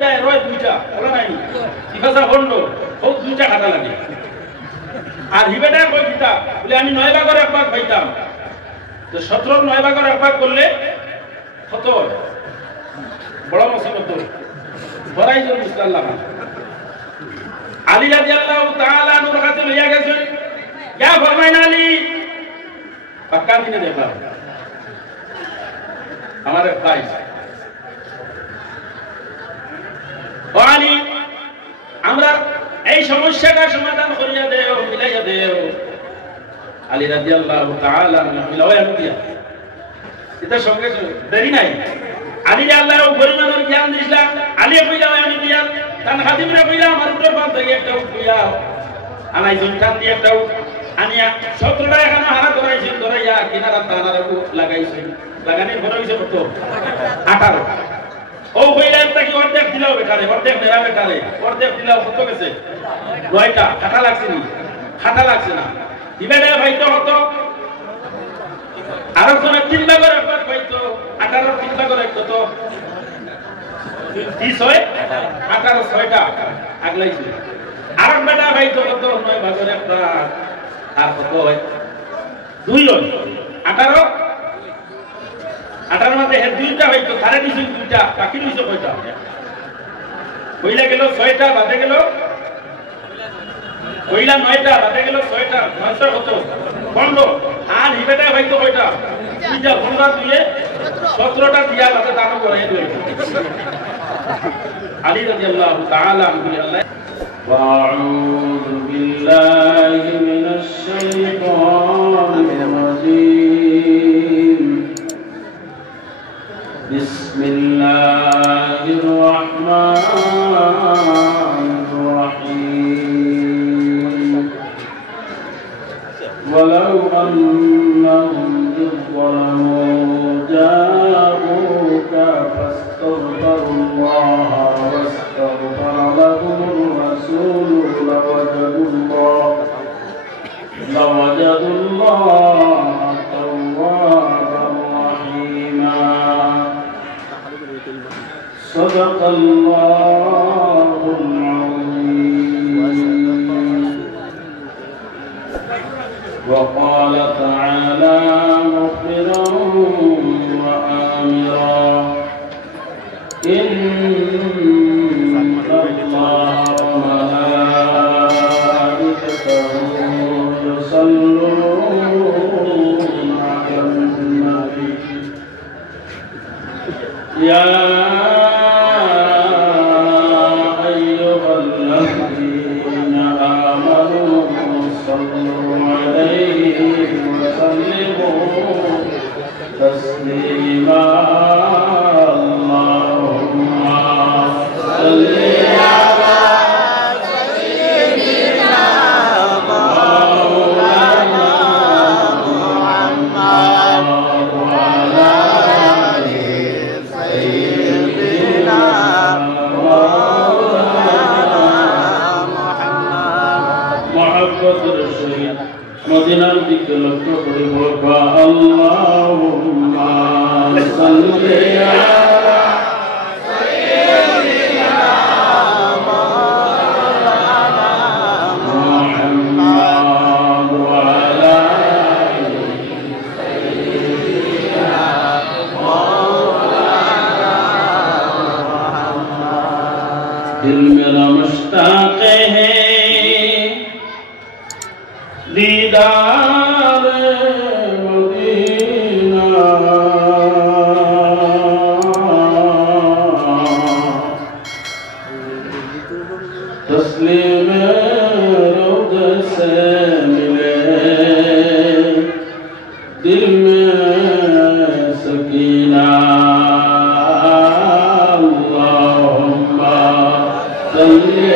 দুইটা বলা নাই ইফাসা বন্ধ হোক দুইটা খাতা লাগে আর হিবেটা কই দিতা বলে আমি 9 ভাগের 1 ভাগ পাইতাম তো 17 9 ভাগের 1 ভাগ করলে কত বড় মুসিবত তো বড়াই জোর মুস্তাল্লাহ আলী রাদিয়াল্লাহু তাআলা নূর কাছে লইয়া গেছেন क्या फरमाइन আলী পাক্কা দিনে দেখবা আমার ভাই আলী আমরা এই সমস্যাটা সমাধান করিয়া দেও মিলাইয়া দেও আলী রাদিয়াল্লাহু তাআলা মিলাইয়া দিয়া এটা সঙ্গে দেরি নাই আলী আল্লাহর পরিমাণের জ্ঞান দিছিলাম আলী কইলা আমি দিয়া তান খাদিমরা কইলা আমার উপর বাদ থেকে একটা উঠিয়া আনাই জনটান দিয়ে একটা আনিয়া 17টা এখানে হারা করাইছেন ধরাইয়া কিনারা তানারাকু লাগাইছেন লাগানোর পরে হইছে কত 18 ও কইলা একটা কি অর্ধেক দিলাও বেটারে অর্ধেক মেরা বেটারে অর্ধেক দিলাও কত গেছে 9টা খাটা লাগছে নি খাটা লাগছে না দিবেটা ভাইতো কত আর কোন 3 ভাগের একবার পাইতো 18 3 ভাগের এক কত 30 হয় 18 6টা আগলাইছে আর বেটা ভাইতো কত 9 ভাগের একটা আর কত হয় 2 হয় 18 18 মধ্যে এর দুইটা হইতো সাড়ে দিছেন দুইটা বাকি হইছে কয়টা কইলা গেল 6টা বাদে গেল কইলা 9টা বাদে গেল 6টা 9টা কত 15 আর হিবেটা হইতো কয়টা দুইটা 15 দিয়ে 17টা দিয়া বাদে দান করে দিল আলী রাদিয়াল্লাহু তাআলা আনহু আল্লাহ وأعوذ بالله من الشيطان الرجيم بسم الله الرحمن الرحيم ولو أنهم إذ ظلموا جاءوك فاستغفروا الله واستغفر لهم الرسول لوجدوا الله توابا رحيما صدق الله العظيم وقال تعالى مخبرا وآمرا إن الله وملائكته يصلون على النبي يا أيها الذين آمنوا صلوا عليه وسلموا تسليما اللهم صل على سيدنا مولانا محمد وعلى آل سيدنا مولانا محمد محبت رسول مدينة দিকে লক্ষ্য করে বলবা আল্লাহুম্মা সাল্লি আলা সাইয়্যিদিনা মাওলানা মুহাম্মদ ওয়া আলা আলি সাইয়্যিদিনা মাওলানা মুহাম্মদ দিল মেরা মুশতাক है दीदार मदीना तस्लीम रोद से मिले दिल में सकीना अल्लाहुम्मा सल्ली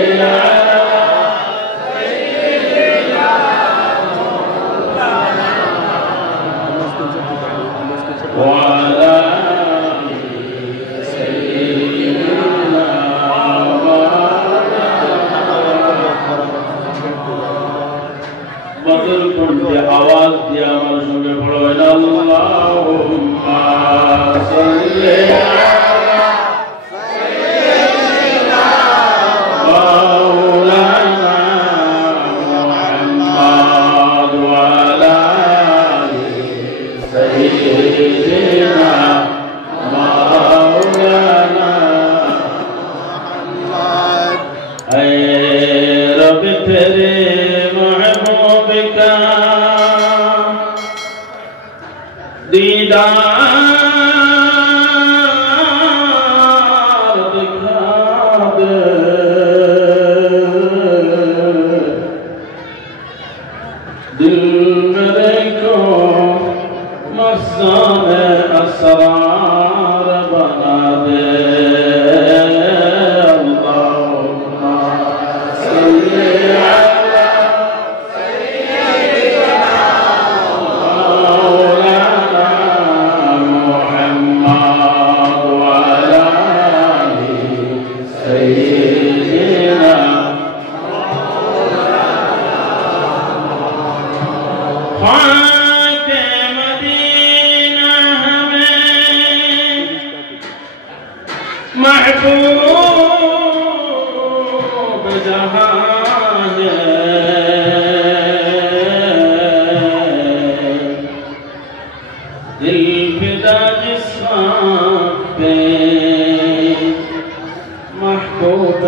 وعلى سيدنا मधुर कंठे आवाज दिया আমার সঙ্গে পড়ো আল্লাহুম্মা সাল্লি আলা दिल मेरे को मस्ताने असरार बना दे अल्लाहुम्मा सल्ली अला सय्यिदिना मौलाना मुहम्मद व अला आलि सय्यिदिना महबूब जहां दिल फिदा जिस्म पे महबूब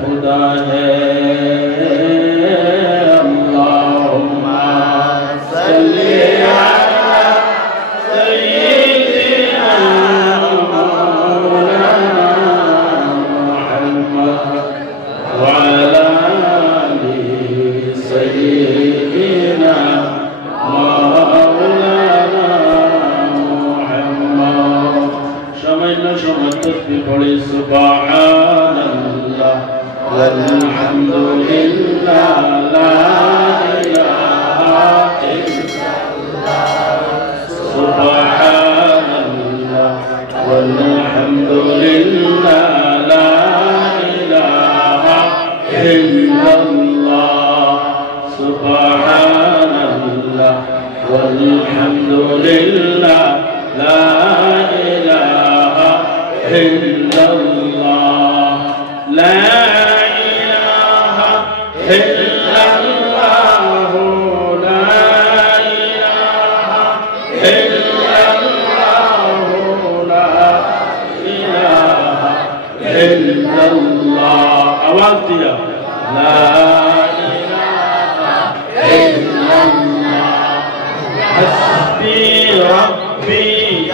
खुदा है अल्लाहुम्मा सल्ली अला सय्यिदिना सुब्हानल्लाह वल्हम्दुलिल्लाह ला इलाहा इल्लल्लाह सुब्हानल्लाह वल्हम्दुलिल्लाह ला इलाहा इल्लल्लाह सुब्हानल्लाह वल्हम्दुलिल्लाह ला इलाहा इल्लल्लाह ला इलाहा इल्लल्लाह ला इलाहा इल्लल्लाह ला इलाहा इल्लल्लाह आवाज दिया ला इलाहा इल्लल्लाह हस्बी रब्बी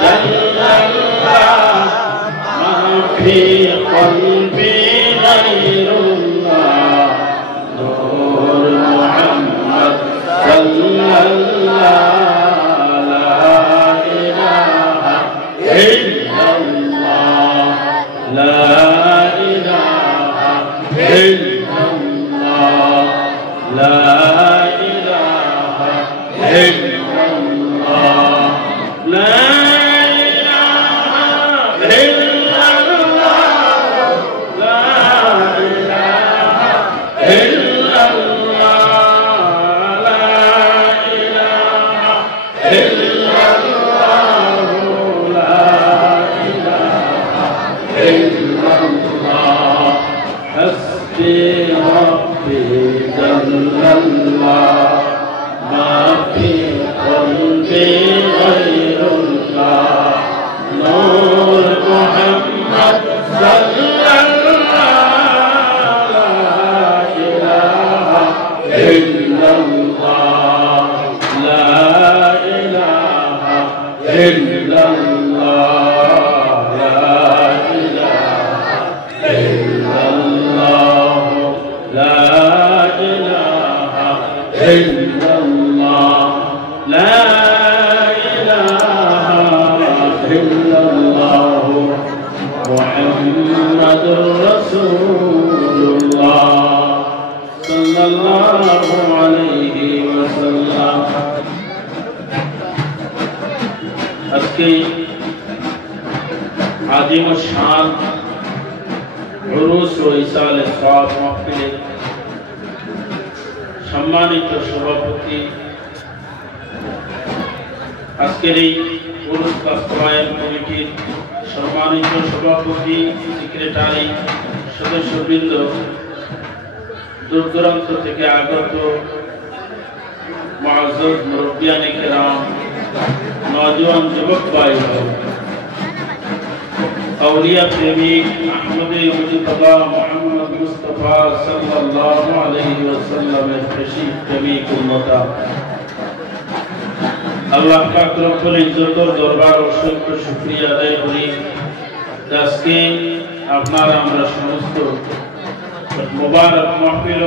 जल्लल्लाह في قلبي غير الله نور محمد صلى الله لا إله إلا الله لا إله إلا الله لا إله إلا الله لا आदिम शान उरुस व इसाल स्वाब महफिले सम्मानित सभापति আজকের এই উরুস বাস্তবায়ন কমিটির সম্মানিত সভাপতি সেক্রেটারি সদস্যবৃন্দ দূর দূরান্ত থেকে আগত মুআজ্জাজ মুরব্বিয়ানে কেরাম নওজোয়ান যুবক ভাই औलिया प्रेमिक अहमद मुजतबा मोहम्मद मुस्तफा सल्लल्लाहु अलैहि वसल्लम तशरीफ प्रेमिक उम्मता अल्लाह पाक रब्बुल इज्जतर दरबार असंख्य शुक्रिया আদায় করি আজকে আপনারা আমরা সমস্ত মুবারক মাহফিল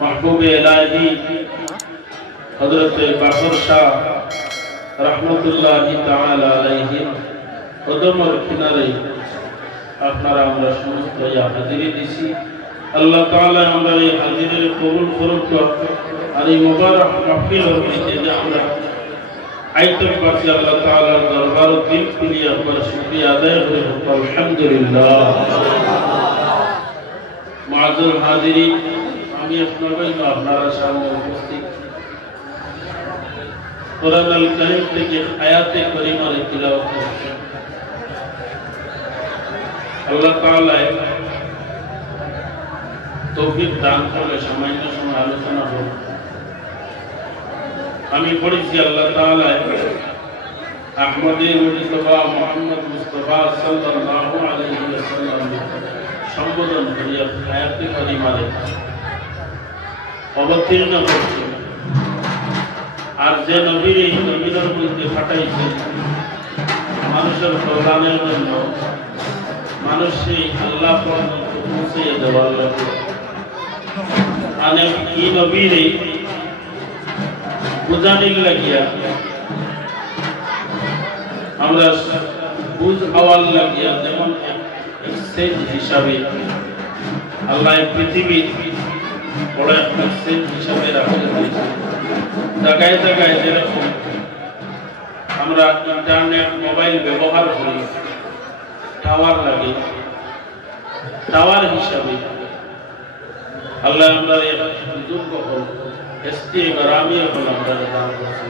মাহবুবে ইলাহি হযরত বাকর শাহ রাহমাতুল্লাহি তাআলা আলাইহি কদমের কিনারে আপনারা আমরা সমস্ত হাজিরি দিছি। আল্লাহ তাআলা আমরা এই হাজিরের কবুল করুক আর এই মুবারক মাহফিলের মধ্যে যে আমরা আইতে পারছি আল্লাহ তাআলার দরবারে দিল খুলে আমরা শুকরিয়া আদায় করি। আলহামদুলিল্লাহ। মুআজ্জাল হাজিরিন, আমি আপনারা সামনে উপস্থিত কোরআন আল কারীম থেকে আয়াতে কারিমার তিলাওয়াত করছি। আল্লাহ তাআলা তৌফিক দান করলে সামান্য সময় আলোচনা করব। আমি পড়েছি আল্লাহ তাআলা আহমদে মুজতবা মুহাম্মদ মুস্তাফা সাল্লাল্লাহু আলাইহি ওয়াসাল্লাম সম্বোধন করিয়া আয়াতে কারিমারে অবতীর্ণ করছে। আর যে নবীর এই নবীর মধ্যে পাঠাইছে মানুষের কল্যাণের জন্য, মানুষকে আল্লাহ পর্যন্ত পৌঁছে দেওয়ার লাগে। মানে এই নবীর বুঝানির লাগিয়া আমরা বুঝ হওয়ার লাগিয়া যেমন এক্সচেঞ্জ হিসাবে আল্লাহ পৃথিবী বড় একটা এক্সচেঞ্জ হিসাবে রাখা হয়েছে। জায়গায় জায়গায় যেরকম আমরা ইন্টারনেট মোবাইল ব্যবহার করি, টাওয়ার লাগে, টাওয়ার হিসাবে আল্লাহ আমরা বুজুর্গ হল এসটি গ্রামী হল আমরা দান করছি।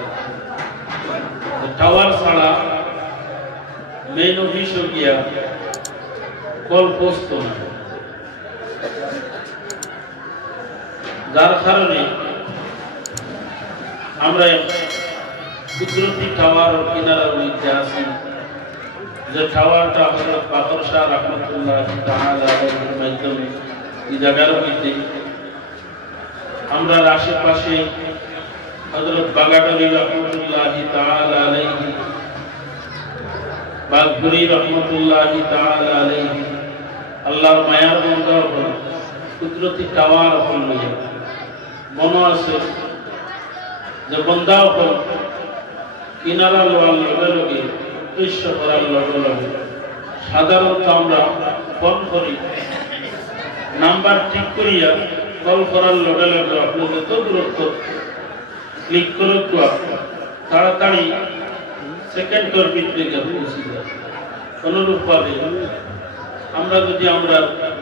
টাওয়ার ছাড়া মেইন অফিস গিয়া কল পোস্ত না, যার কারণে আমরা কুদরতি টাওয়ার কিনারার মধ্যে আছি। যে টাওয়ারটা হযরত বাকর শাহ রাহমাতুল্লাহি তাআলা আলাইহির মাধ্যমে এই জায়গার মধ্যে আমরা আশেপাশে হযরত বাগাডালি রাহমাতুল্লাহি তাআলা আলাইহি, বাগপুরি রাহমাতুল্লাহি তাআলা আলাইহি আল্লাহর মায়ার বন্ধা হল কুদরতি টাওয়ার হল। মনে আছে যে বন্ধা হল কিনারা লোয়ার লগে লগে উদ্দেশ্য করার লগে লগে সাধারণত আমরা ফোন করি, নাম্বার ঠিক করিয়া কল করার লগে লগে আপনার যত দূরত্ব ক্লিক করে তাড়াতাড়ি সেকেন্ডের ভিতরে গিয়ে পৌঁছে যায়। অনুরূপভাবে আমরা যদি আমরা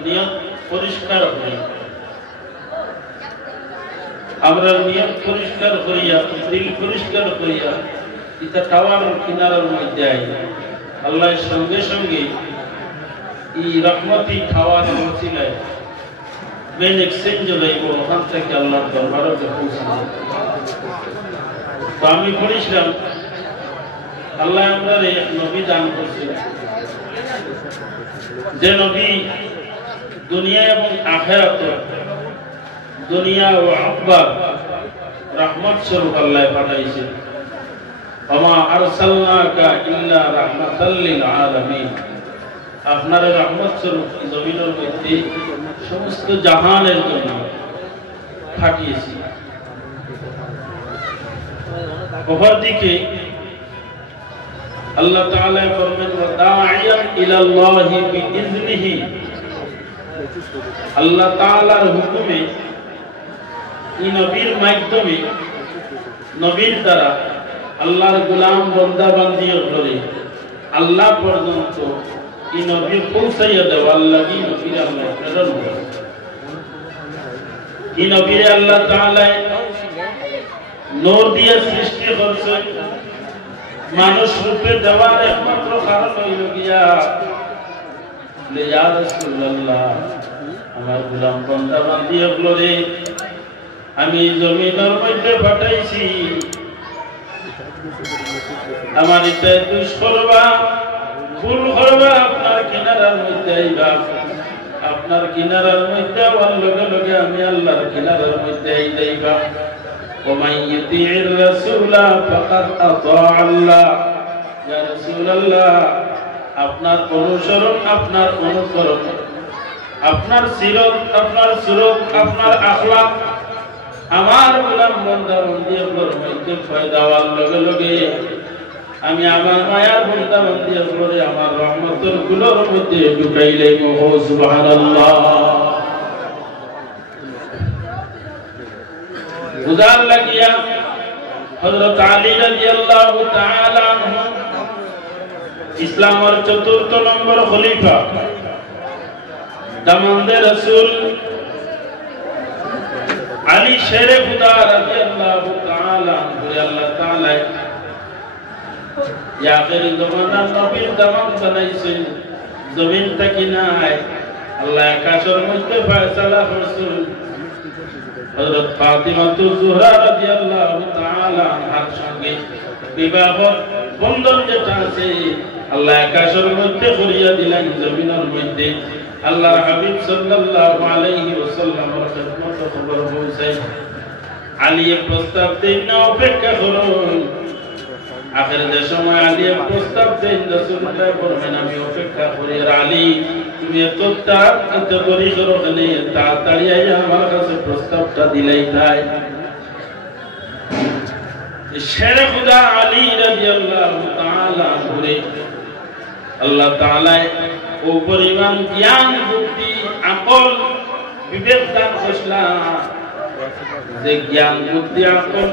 নিয়ম পরিষ্কার হই, আমরা নিয়ম পরিষ্কার করিয়া দিল পরিষ্কার করিয়া এটা টাওয়ার কিনারার মধ্যে আল্লাহর সঙ্গে সঙ্গে এই রহমতি টাওয়ার পৌঁছিলায় মেন এক্সচেঞ্জ লইব, ওখান থেকে আল্লাহর দরবারে পৌঁছে যায়। তো আমি পড়েছিলাম আল্লাহ আমরা এক নবী দান করছে, যে নবী দুনিয়া এবং আখিরাতে দুনিয়া ও আকবার রহমত স্বরূপ আল্লাহ পাঠাইছে। ওমা আরসালনাকা ইল্লা রাহমাতাল লিল আলামিন, আপনার রহমত স্বরূপ জমিনের মধ্যে সমস্ত জাহানের জন্য পাঠিয়েছি। অপরদিকে আল্লাহ তাআলা ফরমান দাঈয়ান ইলাল্লাহি বিইজনিহি, আল্লাহ তাআলার হুকুমে এই নবীর মাধ্যমে নবীর দ্বারা আল্লাহর গোলাম বান্দা বান্দির ঘরে আল্লাহ পর্যন্ত এই নবী পৌঁছাইয়া দেওয়ার লাগি নবীর আল্লাহ প্রেরণ করেন। এই নবীর আল্লাহ তাআলা নূর দিয়ে সৃষ্টি করেছেন। মানুষ রূপে দেওয়ার একমাত্র কারণ হইল গিয়া ইয়া রাসূলুল্লাহ, আমার গোলাম বান্দা বান্দি গুলোরে আমি জমিনের মধ্যে পাঠাইছি, আমার এটা দুষ করবা, ভুল করবা, আপনার কিনারার মধ্যে আইবা, আপনার কিনারার মধ্যে আমার লগে লগে আমি আল্লাহর কিনারার মধ্যে আই যাইবা। ومن يطيع الرسول فقد اطاع الله। يا رسول الله, আপনার অনুসরণ, আপনার অনুকরণ, আপনার সিরত, আপনার সুরত, আপনার আখলাক আমার গোলাম বান্দা বান্দিগুলোর মধ্যে ফায়দা হওয়ার লগে লগে আমি আমার মায়ার বান্দা বান্দিগুলোরে আমার রহমতের গুলোর মধ্যে ঢুকাইলে মোহ সুবহানাল্লাহ। বুঝার লাগিয়া হযরত আলী রাদিয়াল্লাহু তাআলা আনহু ইসলামের চতুর্থ নম্বর খলিফা, দামান্দে রাসূল আলী শেরে খুদা রাদিয়াল্লাহু তাআলা আনহু আল্লাহ তাআলা আখির জামানা নবীর দামান্দ বানাইছেন। জমিন থেকে নাই, আল্লাহ আকাশের মধ্যে ফয়সালা করছেন। হযরত ফাতিমা তুজহরা রাদিয়াল্লাহু তাআলা আনহার সঙ্গে বিবাহ বন্ধন যেটা আছে আল্লাহ আকাশের মধ্যে করিয়া দিলেন, জমিনের মধ্যে আল্লাহর হাবিব সাল্লাল্লাহু আলাইহি ওয়াসাল্লামের খিদমত খবর পৌঁছায়। আলী প্রস্তাব দেন না, অপেক্ষা করুন। আখিরে সময় আলী প্রস্তাব দেন, রাসূলুল্লাহ বলেন আমি অপেক্ষা করি। আর আলী তুমি এত করি করো কেন, তাড়াতাড়ি আইয়া আমার কাছে প্রস্তাবটা দিলেই তাই। শেরে খুদা আলী রাদিয়াল্লাহু তাআলা আনহু আল্লাহ তাআলা ও পরিমাণ জ্ঞান, বুদ্ধি, আকল, বিবেক দান করলেন যে জ্ঞান, বুদ্ধি, আকল,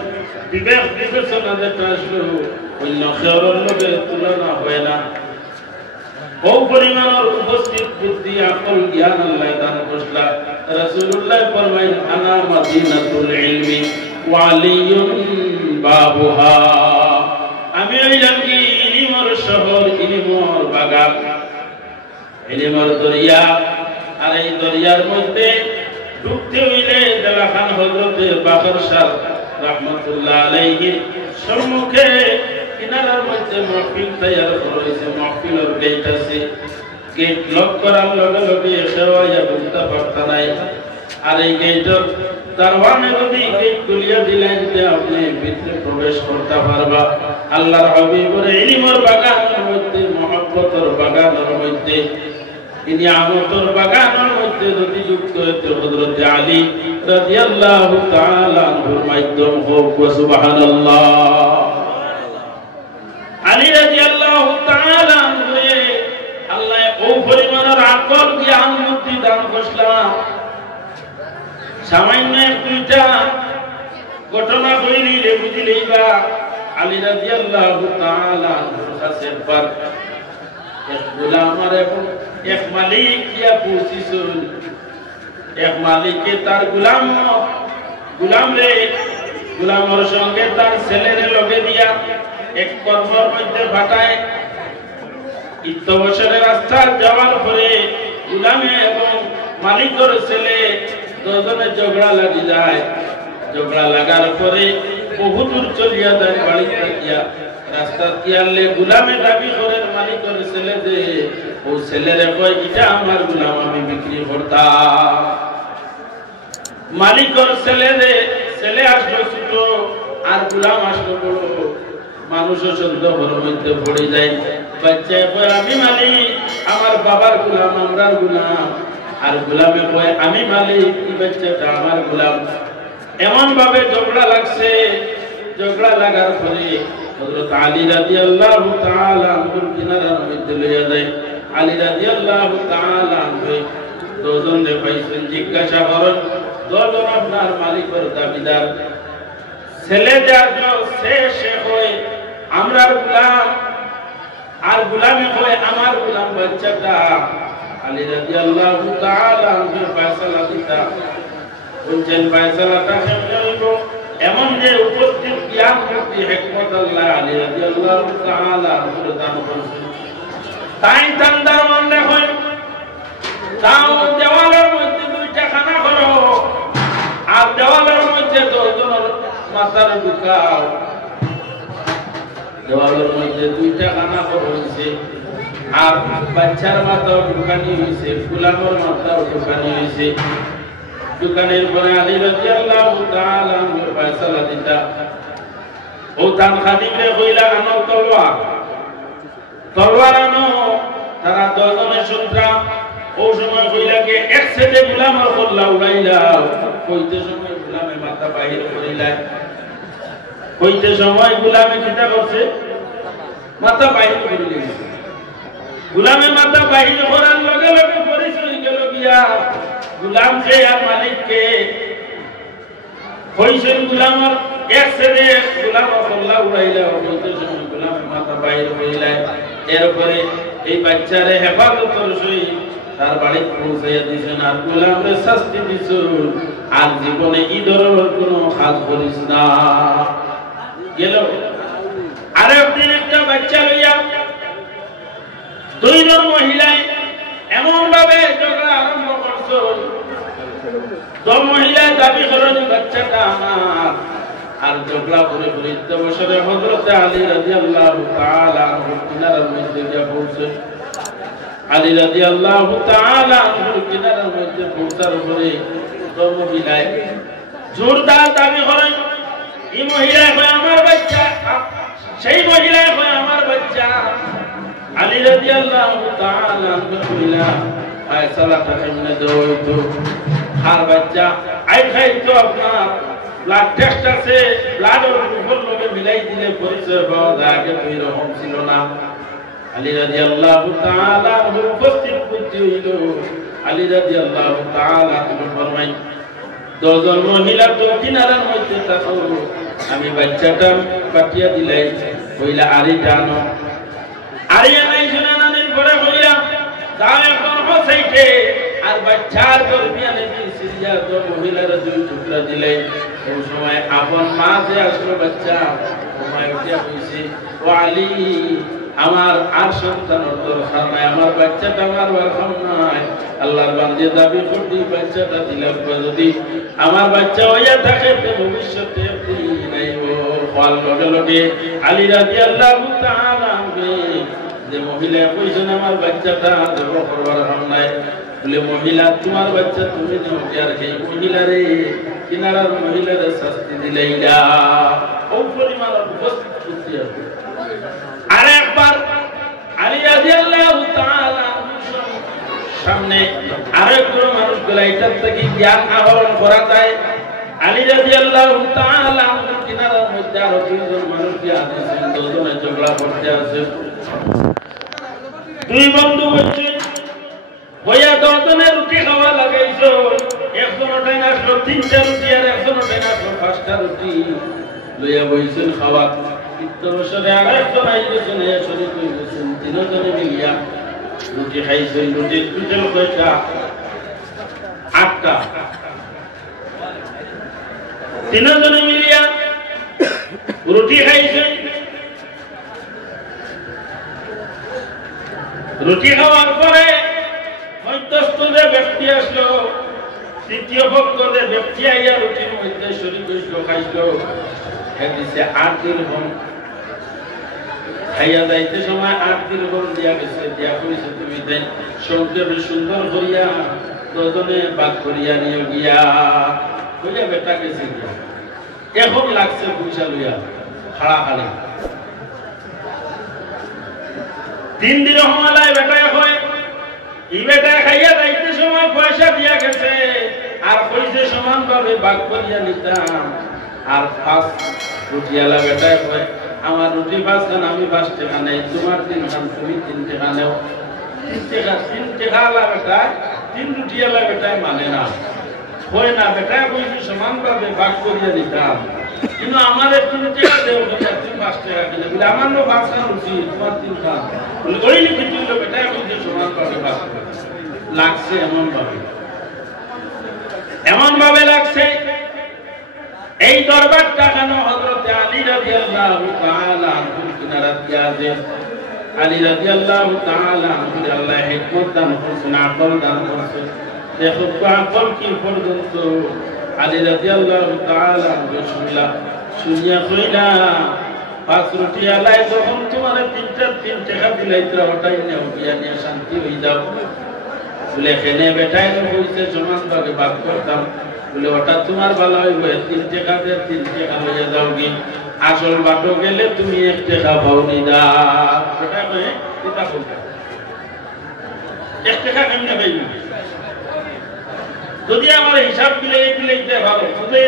বিবেক, বিবেচনা যেটা আসলো অন্য খেয়ালের লগে তুলনা হয় না। ও পরিমাণের উপস্থিত বুদ্ধি, আকল, জ্ঞান আল্লাহ দান করলেন। রাসূলুল্লাহ ফরমাইন আনা মাদিনাতুল ইলমি ওয়া আলিয়ুন বাবুহা, আমি হইলাম কি ইলমের শহর, ইলমের বাগান, ইলমের দরিয়া। আর এই দরিয়ার মধ্যে ঢুকতে হইলে দেলাখান হযরতে বাকর শাহ রাহমাতুল্লাহ আলাইহির সম্মুখে কিনারার মধ্যে মাহফিল তৈয়ার করা হয়েছে। মাহফিলের গেট আছে, গেট লক করার লগে লগে সেওয়াইয়া ঢুকতে পারতা নাই। আর এই গেটের দারওয়ানে যদি গেট খুলিয়া দিলেন যে আপনি ভিতরে প্রবেশ করতে পারবা। আল্লাহর হাবিবের ইলমের বাগানের মধ্যে, মহব্বতের বাগানের মধ্যে, নিয়ামতের বাগানের মধ্যে যদি যুক্ত হতে হযরত আলী রাদিয়াল্লাহু তাআলা আনহুর মাধ্যম হোক। সুবহানাল্লাহ। আলী রাদিয়াল্লাহু তাআলা আনহু আল্লাহ ও পরিমাণের আকল, জ্ঞান, বুদ্ধি দান করলেন। সামান্য দুইটা ঘটনা কইলে বুঝিলেই বা আলী রাদিয়াল্লাহু তাআলা আনহুর কাছে পর এক গোলামের এবং এক মালিক ইয়া পৌঁছিছেন। এক মালিককে তার গোলামের সঙ্গে তার ছেলের লগে দিয়া এক কর্মের মধ্যে পাঠায়। ইত্যবসরের রাস্তা যাওয়ার পরে গোলামে এবং মালিকের ছেলে দুজনে ঝগড়া লাগি যায়। ঝগড়া লাগার পরে বহু দূর চলিয়া যায়। বাড়ি থাকিয়া রাস্তা দিয়ালে গোলামে দাবি করেন মালিকের ছেলে যে ও ছেলেরে কয় এটা আমার গোলাম, আমি বিক্রি করতাম। মালিকের ছেলে আসলো ছোট আর গোলাম আসলো বড়। মানুষও সন্দেহের মধ্যে পড়ে যায়। বাচ্চা কয় আমি মালিক, আমার বাবার গোলাম, আমরার গোলাম। আর গোলামে কয় আমি মালিক, এই বাচ্চাটা আমার গোলাম। এমন ভাবে ঝগড়া লাগছে। ঝগড়া লাগার পরে হযরত আলী রাদিয়াল্লাহু তাআলা আনহুর কিনারার মধ্যে লইয়া যায়। আলী রাদিয়াল্লাহু তাআলা আনহু দুজনে পাইছেন, জিজ্ঞাসা করেন দুজন আপনার মালিকের দাবিদার। ছেলে যাজো সে হয় আমরার গোলাম, আর গোলামে হয় আমার গোলাম বাচ্চাটা। আলী রাদিয়াল্লাহু তাআলা আনহু ফয়সালা দিতা বলছেন ফয়সালাটা কেমন হইব। এমন যে উপস্থিত জ্ঞান, বুদ্ধি, হিকমত আল্লাহ আলী রাদিয়াল্লাহু তাআলা আনহু দান করেছেন। তাই তান্দার মনে হয় তাও দেওয়ালের মধ্যে দুইটা খানা করো, আর দেওয়ালের মধ্যে দুজনের মাথার ঢুকাও। দেওয়ালের মধ্যে দুইটা খানা করো হয়েছে, আর বাচ্চার মাথাও ঢুকানি হয়েছে, গোলামের মাথাও ঢুকানি হয়েছে। দোকানের পরে আলী রাদিয়াল্লাহু তাআলা আনহু ফয়সালা দিতা। ও তান খাদিমরে কইলা আনো তলোয়ার আনো। তারা 10 জনের সন্তান ও সময় কইলাকে এক সাথে গোলামের কল্লা উড়াইলাও কইতে সময় গোলামে মাথা বাইরে করিলাই কইতে সময় গোলামে কিটা করছে মাথা বাইরে করিলে গোলামে মাথা বাইরে করার লগে লগে পরিচয় গেল গিয়া গোলাম কে আর মালিক কে কইছেন গোলামের এক সাথে গোলামের কল্লা উড়াইলাও কইতে সময় গোলামে মাথা বাইরে করিলাই এরপরে এই বাচ্চারে হেফাজত করছে তার বাড়ি পৌঁছাইয়া দিছেন আর গোলামরে শাস্তি দিছেন আর জীবনে এই ধরনের কোনো কাজ করিস না গেল আরেকদিন একটা বাচ্চা লইয়া 2 জন মহিলায় এমন ভাবে ঝগড়া আরম্ভ করছে তো মহিলা দাবি করেন বাচ্চাটা আমার আর ঝগড়া করে করে বছরে হযরত আলী রাদিয়াল্লাহু তাআলা আনহুর কিনারার মধ্যে গিয়ে পৌঁছে আলী রাদিয়াল্লাহু তাআলা আনহুর কিনারার মধ্যে পৌঁছার পরে তো মহিলায় জোরদার দাবি করেন এই মহিলা হয় আমার বাচ্চা সেই মহিলা হয় আমার বাচ্চা আলী রাদিয়াল্লাহু তাআলা আনহু কইলা ফয়সালাটা কেমনে দেওয়া তো আর বাচ্চা আই খাই তো আপনার ব্লাড টেস্ট আছে ব্লাড আর গ্লুকোজ লগে মিলাই দিলে পরিচয় পাওয়া যায় আগে তো এরকম ছিল না আলী রাদিয়াল্লাহু তাআলা উপস্থিত হইল আলী রাদিয়াল্লাহু তাআলা ফরমাই 10 জন মহিলা তো কিনারার মধ্যে থাকো আমি বাচ্চাটা পাঠিয়ে দিলাই কইলা আরে জানো আরে নাই শুনানানির পরে কইলা যাও এখন হসাইতে আর বাচ্চার দরমিয়ানে সিরিয়া তো মহিলারা 2 টুকরা দিলে ওই সময় আপন মা যে আসলো বাচ্চা ওমায় উঠিয়া কইছে ও আলী আমার আর সন্তানের দরকার নাই আমার বাচ্চাটা আমার ওরকম নাই আল্লাহর বান্দে দাবি করতে বাচ্চাটা দিলাম যদি আমার বাচ্চা হইয়া থাকে তো ভবিষ্যতে নাই ও ফল লগে লগে আলী রাদিয়াল্লাহু তাআলা যে মহিলা কইছেন আমার বাচ্চাটা দেব করবার হাম নাই বলে মহিলা তোমার বাচ্চা তুমি নাও আর এই মহিলারে কিনারার মহিলারে শাস্তি দিলাইলা ও পরিমাণ উপস্থিত করতে হবে আর একবার আলী রাদিয়াল্লাহু তাআলা সামনে আরেকজন মানুষ গলাইটার থেকে জ্ঞান আহরণ করা যায় আলী রাদিয়াল্লাহু তাআলা কিনারার মধ্যে আরো 2 জন মানুষ জ্ঞান আছেন 2 জনে ঝগড়া করতে আছে 2 বন্ধু হচ্ছে হইয়া 10 জনের রুটি খাওয়া লাগাইছো একজন ওটাই আসলো 3টা রুটি আর একজন ওটাই আসলো 5টা রুটি লইয়া বইছেন খাওয়া বছরে আরেকজন আইছেন এ শরীর হইছেন 3 জনে মিলিয়া রুটি খাইছেন রুটির পিঠেও কয়টা 8টা 3 জনে মিলিয়া রুটি খাইছেন রুটি খাওয়ার পরে মধ্যস্থ যে ব্যক্তি আসলো তৃতীয় পক্ষে ব্যক্তি আইয়া রুটির মধ্যে শরীর হইল খাইলো দিছে 8 দিরহম খাইয়া যাইতে সময় 8 দিরহম দিয়া গেছে দিয়া কইছে তুমি দেন সংক্ষেপে সুন্দর করিয়া 2 জনে ভাগ করিয়া নিয়ে গিয়া কইয়া বেটা গেছে এখন লাগছে পয়সা লইয়া খাড়া খাড়ি 3 দিরহম আলাই বেটা হয় এই বেটা খাইয়া যাইতে সময় পয়সা দিয়া গেছে আর কইছে সমানভাবে ভাগ করিয়া নিতাম আর 5 রুটিয়ালা বেটা হয় আমার রুটি 5 খান আমি 5 টাকা নেই তোমার 3 খান তুমি 3 টাকা নাও 3 টাকা লা বেটা 3 রুটিয়ালা বেটা মানে না হয় না বেটা কইছে সমানভাবে ভাগ করিয়া নিতাম কিন্তু আমারে 3 টাকা দেও তুমি 5 টাকা দিলে বলে আমার নো 5 খান রুটি তোমার 3 খান বলে ওই লিখে দিল বেটা কইছে সমানভাবে ভাগ লাগছে এমন ভাবে লাগছে এই দরবারটা কেন হযরত আলী রাদিয়াল্লাহু তাআলা আনহু কিনারা দিয়াছে আলী রাদিয়াল্লাহু তাআলা আনহু আল্লাহ হিকমত দান করেছেন আকল দান করেছেন দেখো আকল কি পর্যন্ত আলী রাদিয়াল্লাহু তাআলা আনহু শুনিয়া কইলা 5 রুটি আলাই যখন তোমার 3 টাকা দিলাইতে ওটাই নাও গিয়া নিয়ে শান্তি হই যাও বলে এখানে বেটাই কইছে সমানভাবে ভাগ করতাম বলে ওটা তোমার ভালো হইবে 3 টাকা দিয়ে 3 টাকা লইয়া যাও কি আসল বাটো গেলে তুমি 1 টাকা পাও নি দা ওটা কই এটা বলতে এক টাকা কেমনে পাইব যদি আমার হিসাব দিলেইতে পারো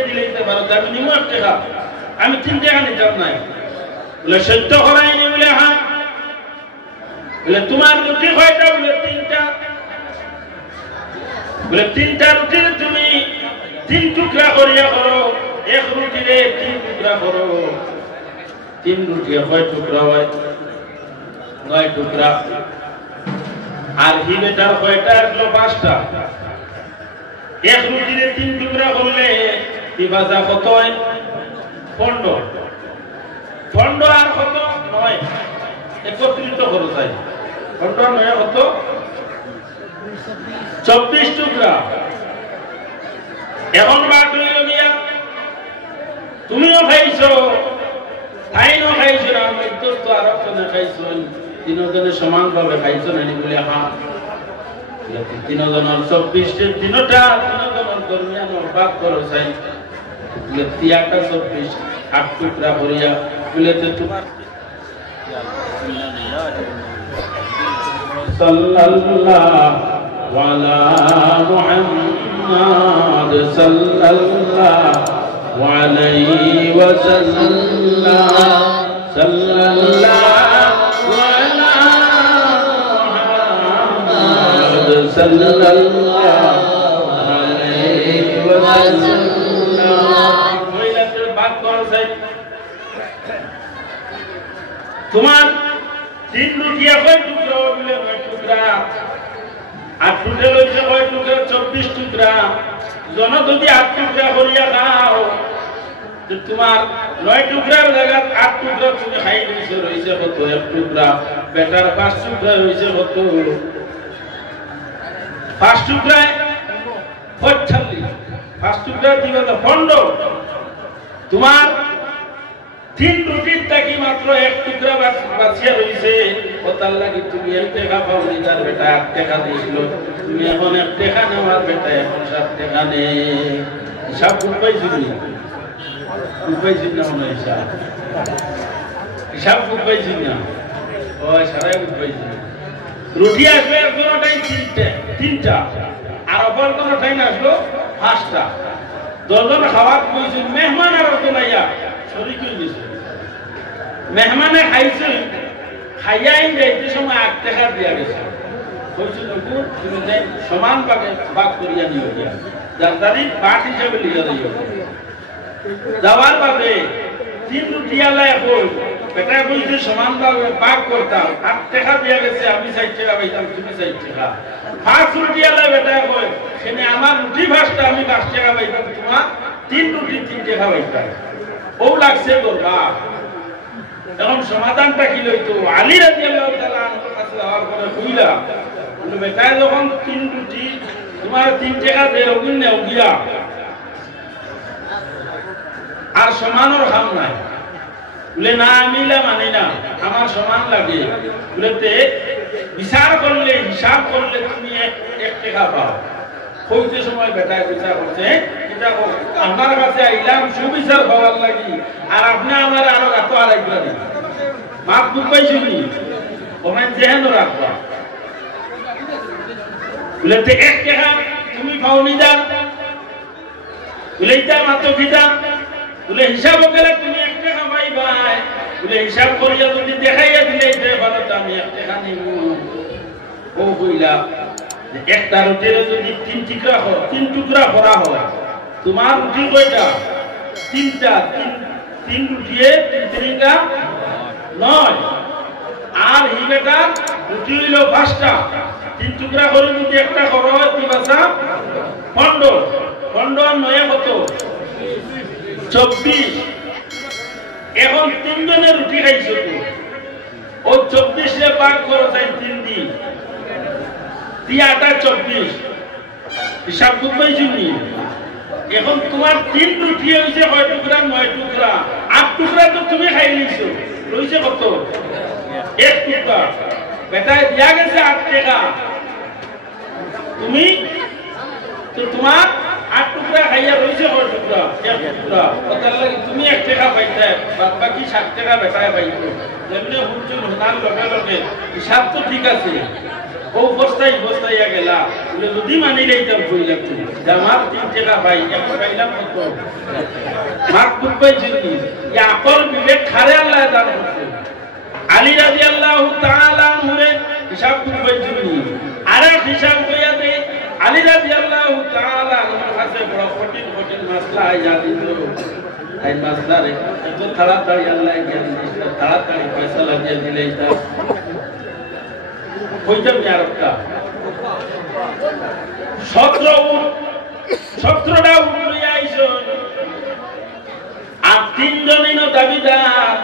দিলেইতে পারো আমি নিব এক টাকা আমি 3 টাকা নিতাম নাই বলে সত্য করাইনি বলে হ্যাঁ বলে তোমার রুটি কয়টা বলে 3টা বলে 3টা রুটির তুমি 3 টুকরা করিয়া করো এক রুটিরে 3 টুকরা করো 3 রুটি কয় টুকরা হয় 9 টুকরা আর হি বেটার কয়টা আসলো 5টা এক রুটিরে 3 টুকরা করলে দিবাজা কত হয় 15 আর কত 9 একত্রিত করো তাই 15 9 কত 24 টুকরা এখন বাদ হইল গিয়া তুমিও খাইছো তাইও খাইছো না মধ্যস্থ আর একজনে খাইছো তিনজনে সমানভাবে খাইছো না বলে হ্যাঁ তিনজনের 24 তিনটা তিনজনের দরমিয়ান ভাগ করো চাই তিয়াটা 24 8 টুকরা করিয়া বলে তোমার সাল্লাল্লাহু আলা মুহাম্মাদ সাল্লাল্লাহু আলাইহি ওয়াসাল্লাম সাল্লাল্লাহু আলা মুহাম্মাদ সাল্লাল্লাহু আলাইহি ওয়াসাল্লাম মহিলাদের বাদ করো চাই তোমার 3 রুটি কয় টুকরা বলে 9 টুকরা আর টুকরা লইছে কয় টুকরা 24 টুকরা জন যদি 8 টুকরা করিয়া খাও তো তোমার 9 টুকরার জায়গায় 8 টুকরা তুমি খাই দিছো রইছে কত 1 টুকরা বেটার 5 টুকরা রইছে কত 5 টুকরায় 45 5 টুকরা দিবা তো 15 তোমার 3 রুটির থাকি মাত্র 1 টুকরা বাঁচিয়া রইছে ওতার লাগি তুমি 1 টাকা পাও নিদার বেটা 8 টাকা দিছিল তুমি এখন 1 টাকা নেওয়ার বেটা এখন 7 টাকা নে হিসাব পাইছি না মনে হিসাব পাইছি না ও সারাই পাইছি রুটি আসবে একজনটাই 3টা আর অপর কোনটাই আসলো 5টা 10 জন খাওয়ার কইছেন মেহমান আর তো লাইয়া শরীক হয়ে গেছে মেহমানে খাইছে খাইয়াই যাইতে সময় 8 টাকা দিয়া গেছে কইছিল তুমি যাই সমান ভাগে ভাগ করিয়া নিও গিয়া যার তারিখ পাট হিসাবে লিয়া দিও যাওয়ার ভাবে 3 রুটিয়ালা এখন বেটা কইছে সমান ভাগে ভাগ করতাম 8 টাকা দিয়া গেছে আমি 60 টাকা পাইতাম তুমি 60 টাকা 5 রুটিয়ালা বেটা কই সেনে আমার রুটি 5টা আমি 5 টাকা পাইতাম তোমার 3 রুটি 3 টাকা পাইতাম ও লাগছে করবা এখন সমাধানটা কি লইতো আলী রাদিয়াল্লাহু তাআলা আনহুর কাছে যাওয়ার পরে কইলা বলে বেটা যখন 3 রুটি তোমার 3 টাকা দেও গুণেও গিয়া আর সমানর হাম নাই বলে না আমিলা মানি না আমার সমান লাগে বলেতে বিচার করলে হিসাব করলে তুমি 1 টাকা পাও কইতে সময় বেটায় বিচার করছে এটা আমার কাছে আইলাম সুবিচার হওয়ার লাগি আর আপনি আমার আরো এত আরেকবার দিন মাপ পাইছি নি ওখানে যেহেন রাখবা বলেতে 1 টাকা তুমি পাওনি দাম বলে এটা মাত্র কিতা বলে হিসাব করে তুমি 1 টাকা পাইবা বলে হিসাব করিয়া যদি দেখাইয়া দিলে যে ভালো আমি 1 টাকা নিব ও কইলা একটা রুটির যদি 3 টুকরা করা হয় তোমার রুটি কয়টা 3টা 3 রুটিয়ে 3 9 আর হি বেটা রুটি হইল 5টা 3 টুকরা করে যদি একটা করো দিবাসা 15 15 9 কত 24 এখন 3 জনের রুটি খাইছো তো ও 24 এ ভাগ করো তাই 3 দিন দিয়াটা 24 হিসাব পাইছি নি এখন তোমার 3 রুটি হইছে কয় টুকরা 9 টুকরা 8 টুকরা তো তুমি খাই নিছো রইছে কত 1 টুকরা বেটা দিয়া গেছে 8 টাকা তুমি তো তোমার 8 টুকরা খাইয়া রইছে কয় টুকরা 1 টুকরা ওটার লাগি তুমি 1 টাকা পাইতে বাদ বাকি 7 টাকা বেটায় পাইছো যেমনি হুজুর হুনার লগে লগে হিসাব তো ঠিক আছে ও বস্তাইয়া গেলা বলে যদি মানি লইতাম কই লাগতো আমার 3 টাকা ভাই এখন পাইলাম কত মার্ক বুঝবাই যদি ইয়া আকল বিবেক খারে আল্লাহ দান করছে আলী রাদিয়াল্লাহু তাআলা আনহুরে হিসাব বুঝবাই যদি আর হিসাব কইয়া দে আলী রাদিয়াল্লাহু তাআলা আনহুর কাছে বড় কঠিন মাসলা আইয়া দিল এই মাসলা রে এত তাড়াতাড়ি আল্লাহ জ্ঞান দিয়েছে তাড়াতাড়ি ফয়সালা দিয়ে দিলে এটা কইতাম আরবটা 17টা উট লইয়া আইছো আর 3 জনই ন দাবিদার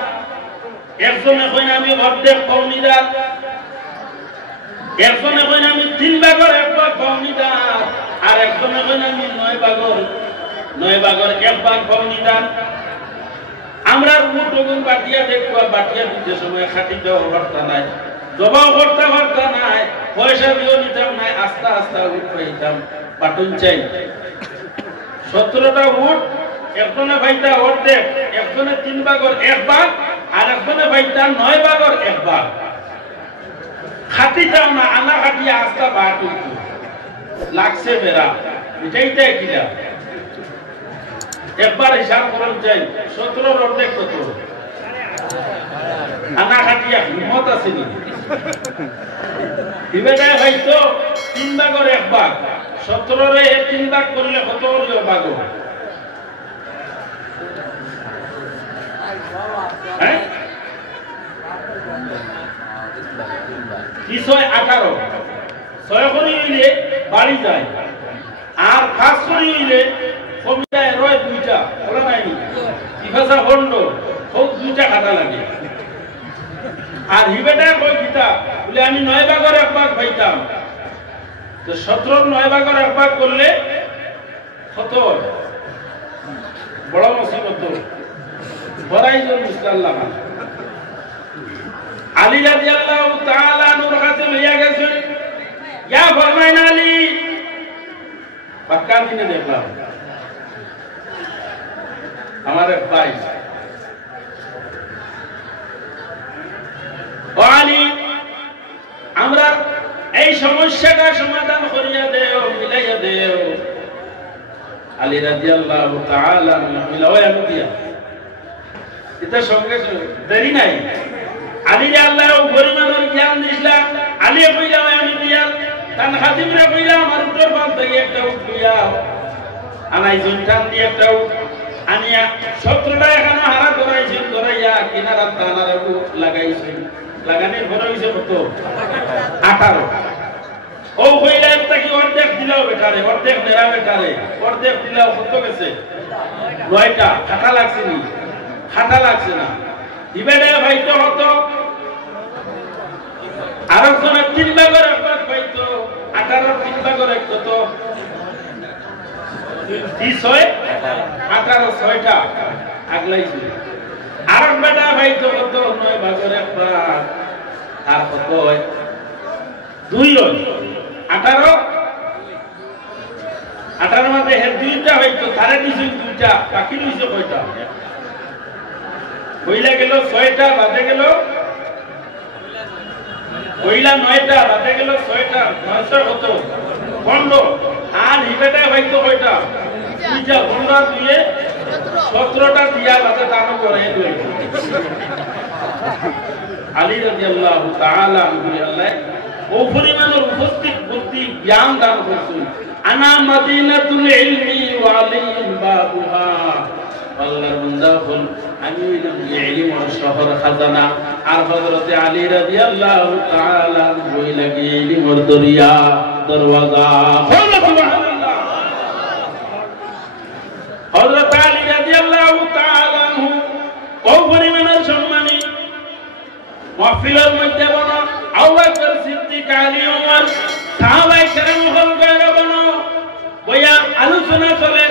একজনে কইনা আমি অর্ধেক পাওনিদার একজনে কইনা আমি 3 ভাগের 1 ভাগ পাওনিদার আর একজনে কইনা আমি 9 ভাগের 1 ভাগ পাওনিদার আমরা উট ওগুন বাটিয়া দেখবা বাটিয়া দিতে সময় খাটি দেওয়া অবস্থা নাই জবাব করতে নাই পয়সা দিও নিতাম নাই আস্তে আস্তে উঠ পাইতাম পাটুন চাই 17টা উঠ একজনে ভাইতা অর্ধেক একজনে 3 ভাগের 1 ভাগ আর একজনে ভাইতা 9 ভাগের 1 ভাগ খাটিতাম না আনা খাটিয়া আস্তে বাট হইতো লাগছে বেড়া এটাই কিলা একবার হিসাব করুন চাই 17 অর্ধেক কত আনা খাটিয়া হিম্মত আছে নি দিবেটাই হয়তো 3 ভাগের 1 ভাগ 17 রে 3 ভাগ করলে কত হলো ভাগ হ্যাঁ কি 18 6 করে হইলে বাড়ি যায় আর 5 করে হইলে কমিটায় রয় 2টা বলা নাই কি ভাষা হন্ড খুব 2টা খাতা লাগে আর হিবেটা কই কিতা বলে আমি 9 ভাগের 1 ভাগ পাইতাম তো 17 9 ভাগের 1 ভাগ করলে কত বড় মুসিবত বড়াই জোর মুস্তাল্লাহ আলী রাদিয়াল্লাহু তাআলা আনহুর কাছে লইয়া গেছেন ইয়া ফরমাইন আলী পাক্কা দিনে দেখলাম আমার এক ভাই আলী আমরা এই সমস্যাটা সমাধান করিয়া দেও মিলাইয়া দেও আলী রাদিয়াল্লাহু তাআলা মিলাওয়া দিয়া এটা সঙ্গে দেরি নাই আলী আল্লাহ পরিমাণের জ্ঞান দিছিলাম আলী কইলা আমি দিয়া তান খাদিমরা কইলা আমার উত্তর পাল থেকে একটা উঠিয়া আনাই জনটান দিয়ে একটা আনিয়া 17টা এখানে হারা ধরাইয়া কিনারা তানারে লাগাইছেন লাগানোর পরে হইছে কত 18 ও কইলা একটা কি অর্ধেক দিলাও বেটারে অর্ধেক নেরা বেটারে অর্ধেক দিলাও কত গেছে 9টা খাটা লাগছে নি খাটা লাগছে না দিবেডে ভাইতো হতো আর কোন 3 ভাগের 1 ভাগ পাইতো 18 3 ভাগের 1 কত 18 6টা আগলাইছে আর বেটা ভাইতো কত 9 ভাগের 1 ভাগ আর কত 2 18 মধ্যে হে 2টা হইতো তারে নিছে 2টা বাকি নিছে কয়টা কইলা গেল 6টা বাদে গেল কইলা 9টা বাদে গেল 6টা 9টা কত 15 আর হিবেটা হইতো কয়টা 2টা 15 দিয়ে 17টা দিয়া বাদে দান করে দুই আলী রাদিয়াল্লাহু তাআলা আনহু আল্লাহ ও পরিমাণের উপস্থিত বুদ্ধি জ্ঞান দান করছেন আনা মদিনাতুল ইলমি ওয়া আলিম বাবুহা আল্লাহর বান্দা হল আমি হইলাম ইলম ও শহর খাজানা আর হযরত আলী রাদিয়াল্লাহু তাআলা বই লাগে ইলমের দরিয়া দরওয়াজা সুবহানাল্লাহ হযরত আলী রাদিয়াল্লাহু তাআলা ও পরিমাণের সম্মানী মাহফিলের মধ্যে বনা আবু বকর সিদ্দিক আলী ওমর সাহাবায়ে কেরাম হল গায়রা বনা বয়া আলোচনা চলে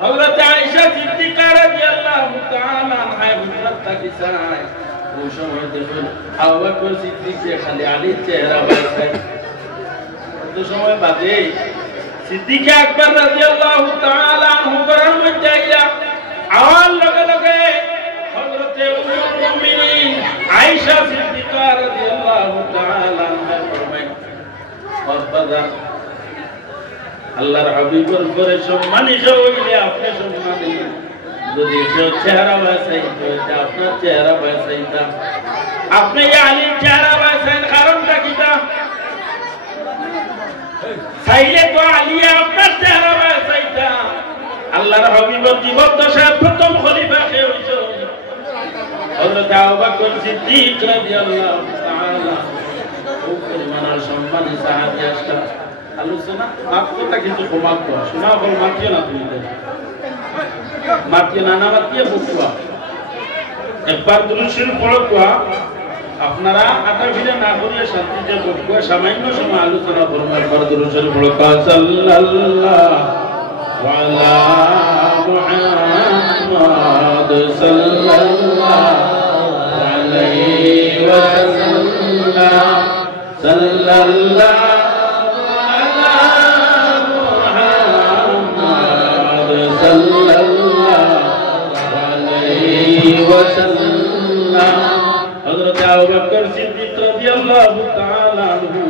হযরত আয়েশা সিদ্দিকা রাদিয়াল্লাহু তাআলা আনহা হুজরাত তাকিসায় ওই সময় দেখুন আবু বকর সিদ্দিক যে খালি আলীর চেহারা বাইছে তো সময় বাদে সিদ্দিক আকবর রাদিয়াল্লাহু তাআলা আনহু করার মধ্যে আইয়া আওয়াজ লগে লগে হযরত উম্মুল মুমিনিন আয়েশা সিদ্দিকা রাদিয়াল্লাহু তাআলা আনহা ফরমায় বাবা আল্লাহর হাবিবের পরে সম্মানিত হইলে আপনি সম্মানিত যদি কেউ চেহারা বাঁচাইতে আপনার চেহারা বাঁচাইতাম আপনি আলীর চেহারা বাঁচাইন কারণটা কিটা চাইলে তো আলিয়া আপনার চেহারা বাঁচাইতাম আল্লাহর হাবিবের জীবদ্দশায় প্রথম খলিফা কে হইছ হযরত আবু বকর সিদ্দিক রাদিয়াল্লাহু তাআলা খুব পরিমাণের সম্মানী সাহাবী আসা আলোচনা মাত্রটা কিন্তু সমাপ্ত শোনা বল মাতিও না তুমি মাতিও না মাতিয়ে বুঝবা একবার দুরুশরীফ পড়ো আপনারা আটা ভিড়ে না করিয়ে শান্তিতে বসবো সামান্য সময় আলোচনা করবো একবার দুরুশরীফ পড়ো সাল্লাল্লাহু আলা মুহাম্মাদ সাল্লাল্লাহু আলাইহি ওয়াসাল্লাম সাল্লাল্লাহু হযরত আবু বকর সিদ্দিক রাদিয়াল্লাহু তাআলা আনহু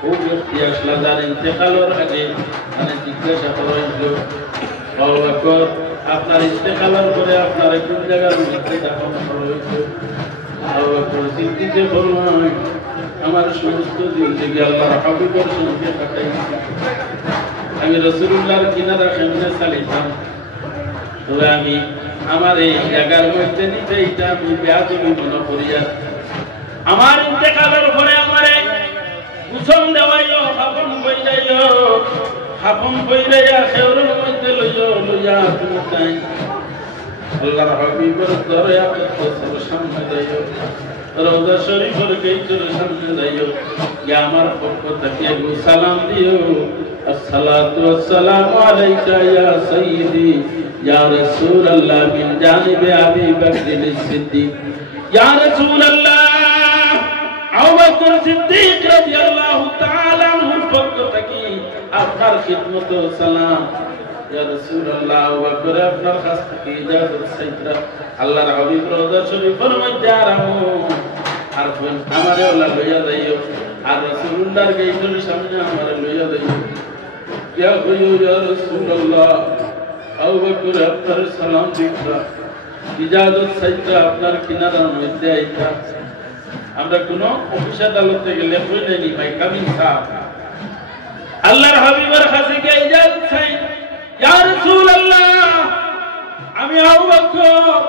খুব ইতিহাসলা যার ইন্তেকালের আগে মানে জিজ্ঞাসা করা হয়েছিল আবু বকর আপনার ইন্তেকালের পরে আপনার কোন জায়গায় মৃত্যু দাফন করা হয়েছে আবু বকর সিদ্দিকে বললেন আমার সমস্ত জিন্দেগি আল্লাহর হাবিবের সঙ্গে কাটাইছি আমি রাসূলুল্লাহর কিনারা সামনে চালিতাম তবে আমি আমার এই জায়গার মধ্যে নিতে এটা আমি বেয়াদবি মনে করিয়া আমার ইন্তেকালের পরে আমারে কুসুম দেওয়াইও হাফম বইলাইয়া খেউরের মধ্যে লইয়া তুমি তাই আল্লাহর হাবিবের দরয়া কত সামনে যাইও রওজা শরীফের গেটের সামনে যাইও ইয়া আমার পক্ষ থেকে সালাম দিও আসসালাতু ওয়াসসালামু আলাইকা ইয়া সাইয়্যিদি ইয়া রাসূলুল্লাহ মিন জানিবে আবি বকর সিদ্দিক ইয়া রাসূলুল্লাহ আবু বকর সিদ্দিক রাদিয়াল্লাহু তাআলা আনহুর পক্ষ থেকে আপনার খিদমত ও সালাম ইয়া রাসূলুল্লাহ আবু বকর আপনার কাছ থেকে ইজাজত চাইতা আল্লাহর হাবিব রওজা শরীফের মধ্যে আরামো আর আমারে ওলা লইয়া যাইও আর রাসূলুল্লাহর গেটের সামনে আমারে লইয়া যাইও ইয়া ইয়া রাসূলুল্লাহ আবু বকর আপনার সালাম দিতা ইজাজত চাইতা আপনার কিনারার মধ্যে আইতা আমরা কোন অফিস আদালতে গেলে বলে নি ভাই কামিং সাহেব আল্লাহর হাবিবের কাছে গিয়ে ইজাজত চাই ইয়া রাসূলুল্লাহ আমি আবু বকর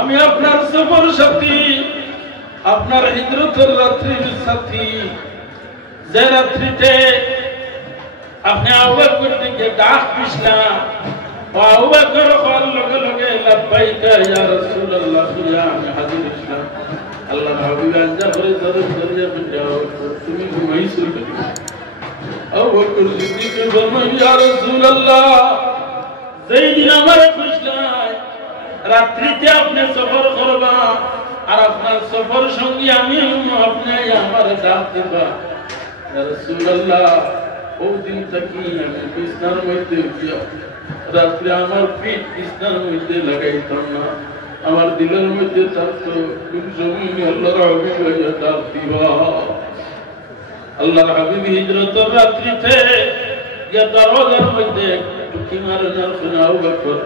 আমি আপনার সফর সাথী আপনার হিজরতের রাত্রির সাথী যে রাত্রিতে আপনি আবু বকর থেকে ডাক দিছিলেন আবু বকর কল লগে লগে লাব্বাইকা ইয়া রাসূলুল্লাহ ইয়া আমি হাজির ইসলাম আল্লাহর হাবিব আজ্জা করে দরজা যাও তুমি ঘুমাইছো আবু বকর সিদ্দিক বলেন ইয়া রাসূলুল্লাহ যেই দিন আমার খুশলাই রাত্রিতে আপনি সফর করবা আর আপনার সফর সঙ্গী আমি আপনি আমার ডাক দিবা ইয়া রাসূলুল্লাহ ওই দিন থেকে আমি বিছানার মধ্যে উঠিয়া রাত্রে আমার পিঠ বিছানার মধ্যে লাগাইতাম না আমার দিলের মধ্যে থাকতো কোন জমিন আল্লাহর হাবিব হইয়া ডাক দিবা আল্লাহর হাবিব হিজরতের রাত্রিতে ইয়া দরজার মধ্যে টুকি মারানোর শুনে আবু বকর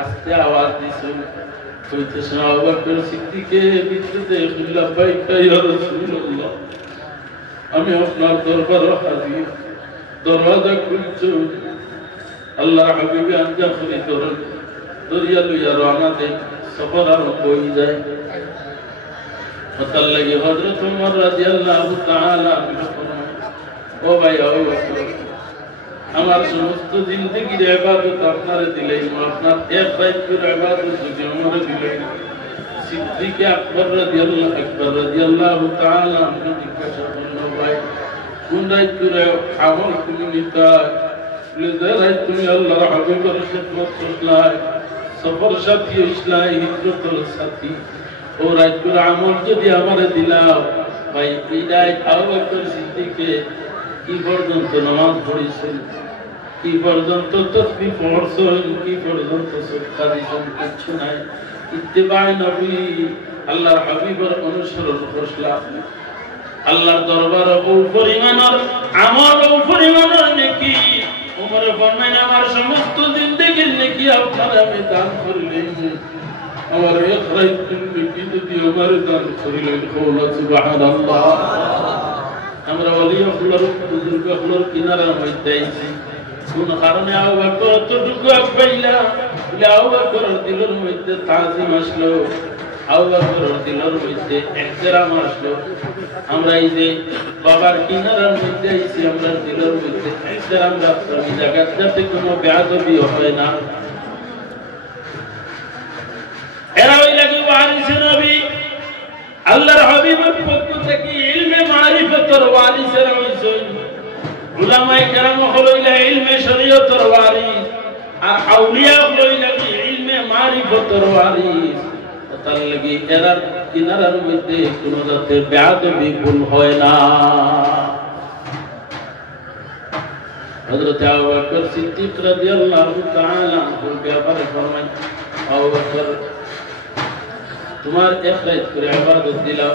আস্তে আওয়াজ দিছেন কইতেছেন আবু বকর সিদ্দিকে ভিতরে লাব্বাইকা ইয়া রাসূলুল্লাহ আমি আপনার দরবারে হাজির দরজা খুলছো আল্লাহর হাবিব আজ্জা করে দরিয়া লইয়া রওনা দেন সফর আরম্ভ হয়ে যায় হতার লাগে হযরত ওমর রাদিয়াল্লাহু তাআলা ও ভাই আবু বকর আমার সমস্ত জিন্দেগির ইবাদত আপনারে দিলেই আপনার এক রাতের ইবাদত যদি আমারে দিলেই সিদ্দিক আকবর রাদিয়াল্লাহু তাআলা আপনি জিজ্ঞাসা করলেন ভাই কোন রাতের আমল তুমি নিতা লেজার তুমি আল্লাহর হাবিবের খিদমত করলাই সফর সাথী ইসলাই হিজরতের সাথী ও রাতের আমল যদি আমারে দিলাও ভাই বিদায় আবু বকর সিদ্দিকে কি পর্যন্ত নামাজ পড়েছেন কি পর্যন্ত তাসবিহ পড়ছেন কি পর্যন্ত সাদকা দিয়েছেন কিছু নাই ইত্তেবায়ে নবী আল্লাহর হাবিবের অনুসরণ করলা আল্লাহর দরবারে বহু পরিমাণের আমল ও পরিমাণের নেকি উমরে ফরমায় আমার সমস্ত জিন্দেগীর নেকি আপনার আমি দান করলেন আমার এক রাইতের নেকি যদি আমার দান করিলেন কওলা সুবহানাল্লাহ। আমরা ওলিয়াউল্লাহর বুজুর্গগুলোর কিনারার মধ্যে আইছি কোন কারণে আবু বকর এতটুকু পাইলা আবু বকরের দিলের মধ্যে তাজিম আসলো, আবু বকরের দিলের মধ্যে ইহতিরাম আসলো। আমরা এই যে বাবার কিনারার মধ্যে আইছি আমরা দিলের মধ্যে ইহতিরাম রাখতে এই জায়গাটাতে কোনো বেয়াদবি হয় না। এরা ওই লাগে ওয়ারিসে নবী আল্লাহর হাবিবের পক্ষ থেকে ইলমে মারিফতের ওয়ারিসেরা হইছেন। উলামায়ে কেরাম হইলা ইলমে শরীয়তের ওয়ারিস আর আউলিয়া হইলা ইলমে মারিফতের ওয়ারিস। তার লাগি এরা কিনারার মধ্যে কোন জাতের বেয়াদবি ভুল হয় না। হযরত আবু বকর সিদ্দিক রাদিয়াল্লাহু তাআলা আনহুর ব্যাপারে ফরমান আবু বকর তোমার এক রাত করে ইবাদত দিলাম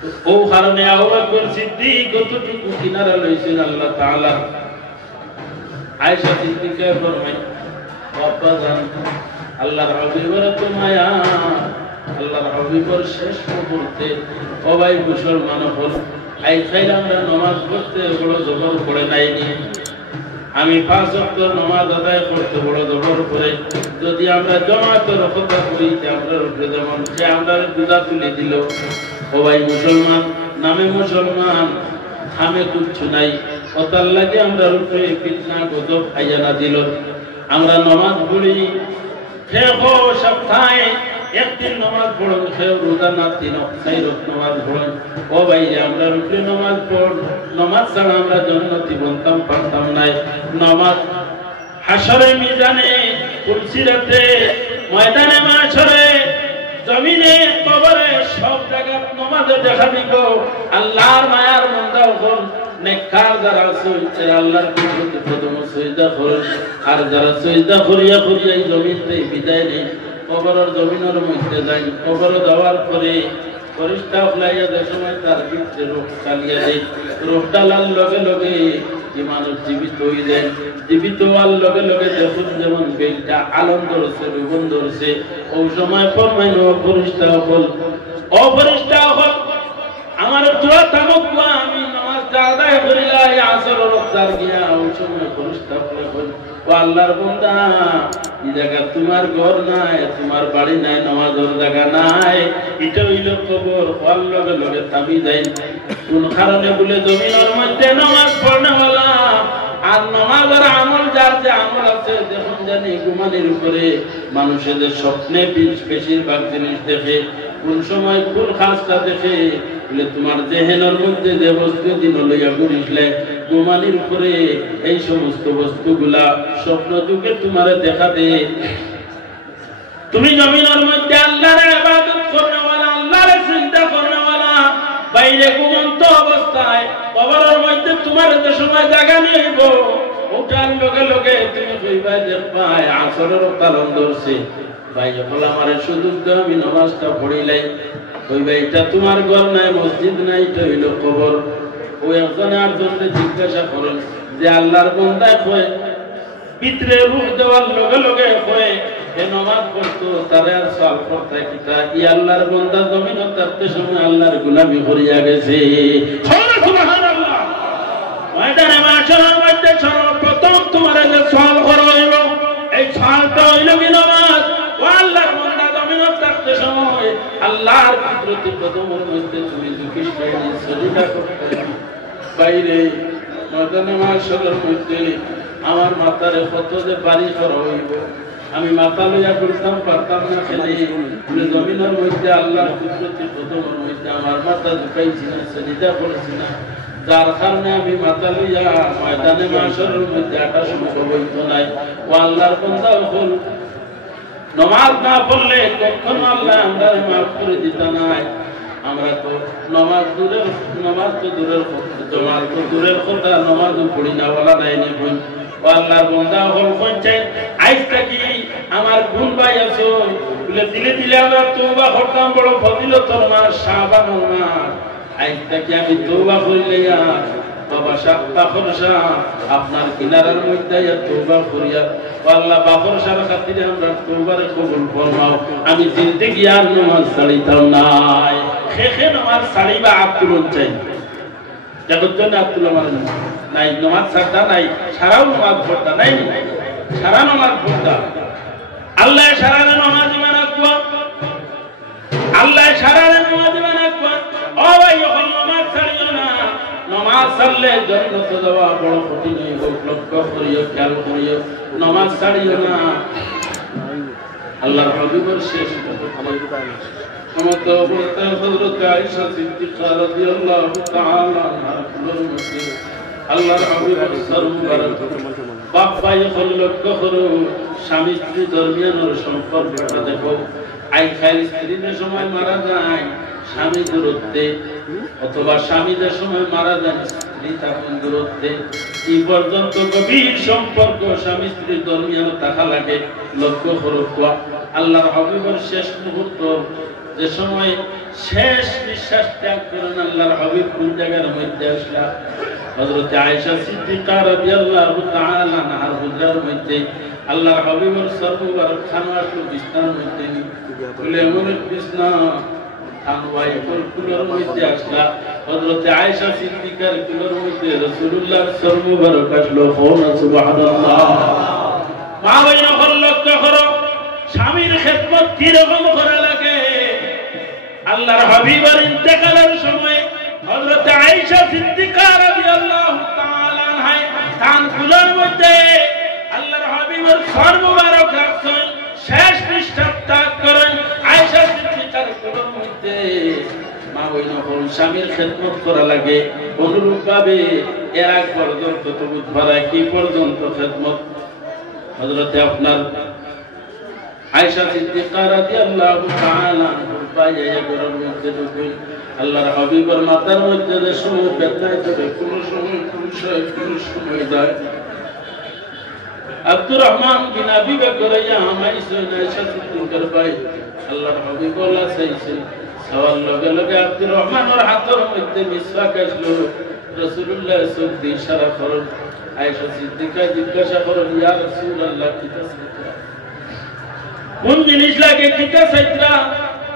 তো ও কারণে আবু বকর সিদ্দিক কতটুকু কিনারা লইছেন আল্লাহ তাআলা। আয়েশা সিদ্দিকা ফরমায় বাবা জান আল্লাহর হাবিবের তো মায়া, আল্লাহর হাবিবের শেষ মুহূর্তে ও ভাই মুসলমান হল আই খাইলে আমরা নামাজ পড়তে বড় জবর করে নাইনি। আমি 5 ওয়াক্ত নামাজ আদায় করতে বড় জবর করে যদি আমরা জামাতের কথা করি আমরা উপরে যেমন সে আমরা দুধা তুলে দিল। ও ভাই মুসলমান নামে মুসলমান থামে কিচ্ছু নাই, ওটার লাগে আমরা উপরে ফিতনা গজব খাইয়া না দিল। আমরা নামাজ পড়ি সপ্তাহে একদিন নামাজ পড়ুন, রোজা না 3 নামাজ পড়ুন। ও ভাই আমরা রুকলে নামাজ পড়, নামাজ ছাড়া আমরা জান্নাতি বনতাম পারতাম নাই। নামাজ হাসরে মিজানে কুলসিরাতে ময়দানে মাশরে জমিনে কবরে সব জায়গা নামাজে দেখা দিব। আল্লাহর মায়ার বান্দা হন নেককার যারা আছে তারা আল্লাহর কুদরতে প্রথম সিজদা করেন আর যারা সিজদা করিয়া করিয়া এই জমিতে বিদায় নেন কবরের জমিনের মধ্যে যান। কবর দেওয়ার পরে ফেরেশতা ফলাইয়া যে সময় তার ভিতরে রূহ চালিয়ে দেয়, রূহ ডালার লগে লগে যে মানুষ জীবিত হয়ে যায়। জীবিত হওয়ার লগে লগে দেখুন যেমন বেলটা আলম ধরছে রুবন ধরছে ওই সময় ফরমাইল ফেরেশতা হল ও ফেরেশতা হল আমার তোরা তামক আমি নামাজটা আদায় করিলাই আসর রক্তার গিয়া ওই সময় ফেরেশতা হল ও আল্লাহর বান্দা এই জায়গা তোমার ঘর নাই, তোমার বাড়ি নাই, নামাজের জায়গা নাই, এটা হইল কবর। ওর লগে লগে থামি যায়। কোন কারণে বলে জমিনের মধ্যে নামাজ পড়নেওয়ালা আর নামাজের আমল যার যে আমল আছে দেখুন জানি ঘুমানির উপরে মানুষের যে স্বপ্নে বেশিরভাগ জিনিস দেখে কোন সময় কোন খাসটা দেখে বলে তোমার জেহেনের মধ্যে যে বস্তু দিন লইয়া ঘুরিসলে ঘুমানির উপরে এই সমস্ত বস্তুগুলা স্বপ্ন যুগে তোমার দেখা দে। তুমি জমিনের মধ্যে আল্লাহর ইবাদত করনেওয়ালা আল্লাহর চিন্তা করনেওয়ালা বাইরে ঘুমন্ত অবস্থায় কবরের মধ্যে তোমার যে সময় জায়গা নিব ওঠার লগে লগে তুমি কইবা যে ভাই আসরের কারণ ধরছে ভাই যখন আমার সুযোগ দাও আমি নামাজটা পড়িলাই কইবা এটা তোমার ঘর নাই মসজিদ নাই এটা হইল কবর। ওই একজনে আরেকজনকে জিজ্ঞাসা করেন যে আল্লাহর বান্দা কয় ভিতরে রূহ দেওয়ার লগে লগে কয় এ নামাজ পড়তো তারে আর সাল করতে কিতা ই আল্লাহর বান্দা জমিন তাতে সময় আল্লাহর গোলামি করিয়া গেছে। সুবহানাল্লাহ। ময়দানে মাশাআল্লাহ মধ্যে সর্বপ্রথম তোমার যে সাল করা হইল এই সালটা হইল কি নামাজ। ও আল্লাহর বান্দা জমিন তাতে সময় আল্লাহর কুদরতি কদমের মধ্যে তুমি ঝুঁকিস পাইনি সজদা করতে বাইরে ময়দানে মাশাআল্লাহর মধ্যে আমার মাথারে কত যে বাড়ি করা হইব আমি মাথা লইয়া করতাম পারতাম না খেলে জমিনের মধ্যে আল্লাহর কুদরতি কদমের মধ্যে আমার মাথা ঝুঁকাইছি না সজদা করেছি না যার কারণে আমি মাথা লইয়া ময়দানে মাশারের মধ্যে আটা শুরু হইতো নাই। ও আল্লাহর বান্দা হল নামাজ না পড়লে কখনো আল্লাহ আমরা মাফ করে দিত নাই। আমরা তো নামাজ তো দূরের কথা নামাজও পড়ি না বলা নাই নি বই। ও আল্লাহর বান্দা হল পঞ্চায়েত আজটা কি আমার গুণ ভাই আছো দিলে দিলে আমরা তওবা করতাম বড় ফজিলতর মাস শাবানুল মাস আজ থেকে আমি তওবা করলে বাবা শাহ বাখর শাহ আপনার কিনারার মধ্যে তওবা করিয়া আল্লাহ বাখর শাহর খাতিরে আমরা তওবার কবুল ফরমাও আমি জিন্দেগি আর নামাজ ছাড়িতাম নাই খেখে নামাজ ছাড়িবা আব্দুল চাই জগৎ জন্য আব্দুল আমার নাই নামাজ ছাড়তা নাই সারাও নামাজ পড়তা নাই সারা নামাজ পড়তা আল্লাহ সারা নামাজ মানাকবা আল্লাহ সারা নামাজ মানাকবা ও ভাই যখন নামাজ ছাড়িও না নামাজ ছাড়লে জান্নাত যাওয়া বড় কঠিন হোক লক্ষ্য করিও খেয়াল করিও নামাজ ছাড়িও না আল্লাহর হাবিবের শেষ আমাদের অবস্থায় হযরত আয়েশা সিদ্দিকা রাদিয়াল্লাহু তাআলা আনহা আল্লাহর হাবিবের সরমুবারক বাপ্পা যখন লক্ষ্য করো স্বামী স্ত্রী দরমিয়ানোর সম্পর্কটা দেখো আই খাইল স্ত্রীদের সময় মারা যায় স্বামী দূরত্বে অথবা স্বামীদের সময় মারা যায় স্ত্রী তখন দূরত্বে এই পর্যন্ত গভীর সম্পর্ক স্বামী স্ত্রীর দরমিয়ানো থাকা লাগে লক্ষ্য করো আল্লাহর হাবিবের শেষ মুহূর্ত যে সময় শেষ নিঃশ্বাস ত্যাগ করেন আল্লাহর হাবিব কোন জায়গার মধ্যে আসলা হযরত আয়েশা সিদ্দিকা রাদিয়াল্লাহু তাআলা আনহার হুজরার মধ্যে আল্লাহর হাবিবের সর্ববার খানওয়াত বিছনার মধ্যে খুলে এমন বিছনা খানওয়াই কুলের মধ্যে আসলা হযরত আয়েশা সিদ্দিকার কুলের মধ্যে রাসূলুল্লাহ সর্ববার আসলো সুবহানাল্লাহ মা বইন লক্ষ্য করো স্বামীর খেদমত কি রকম করা লাগে আল্লাহর হাবিবের ইন্তেকালের সময় হযরত আয়েশা সিদ্দিকা রাদিয়াল্লাহু তাআলা আনহা তান কুলের মধ্যে আল্লাহর হাবিবের সর্ববারক রাখছেন শেষ নিঃশ্বাস ত্যাগ করেন আয়েশা সিদ্দিকার কুলের মধ্যে মা বইন স্বামীর খেদমত করা লাগে অনুরূপভাবে এর আগ পর্যন্ত তো বুধবার কি পর্যন্ত খেদমত হযরত আপনার আয়েশা সিদ্দিকা রাদিয়াল্লাহু তাআলা পায়ে গরম মধ্যে ঢুকে আল্লাহর হাবিবের মাথার মধ্যে যে সময় ব্যথায় তবে কোন সময় যায় আব্দুর রহমান বিন আবি বকর আমাই সুনা আয়েশা সিদ্দিকার ভাই আল্লাহর হাবিব বলা চাইছে সওয়াল লগে লগে আব্দুর রহমানের হাতের মধ্যে মিসওয়াক আসলো রাসূলুল্লাহ সাল্লাল্লাহু ইশারা করেন আয়েশা সিদ্দিকা জিজ্ঞাসা করেন ইয়া রাসূলুল্লাহ কি তাসবিকা কোন জিনিস লাগে কিতা সাইত্রা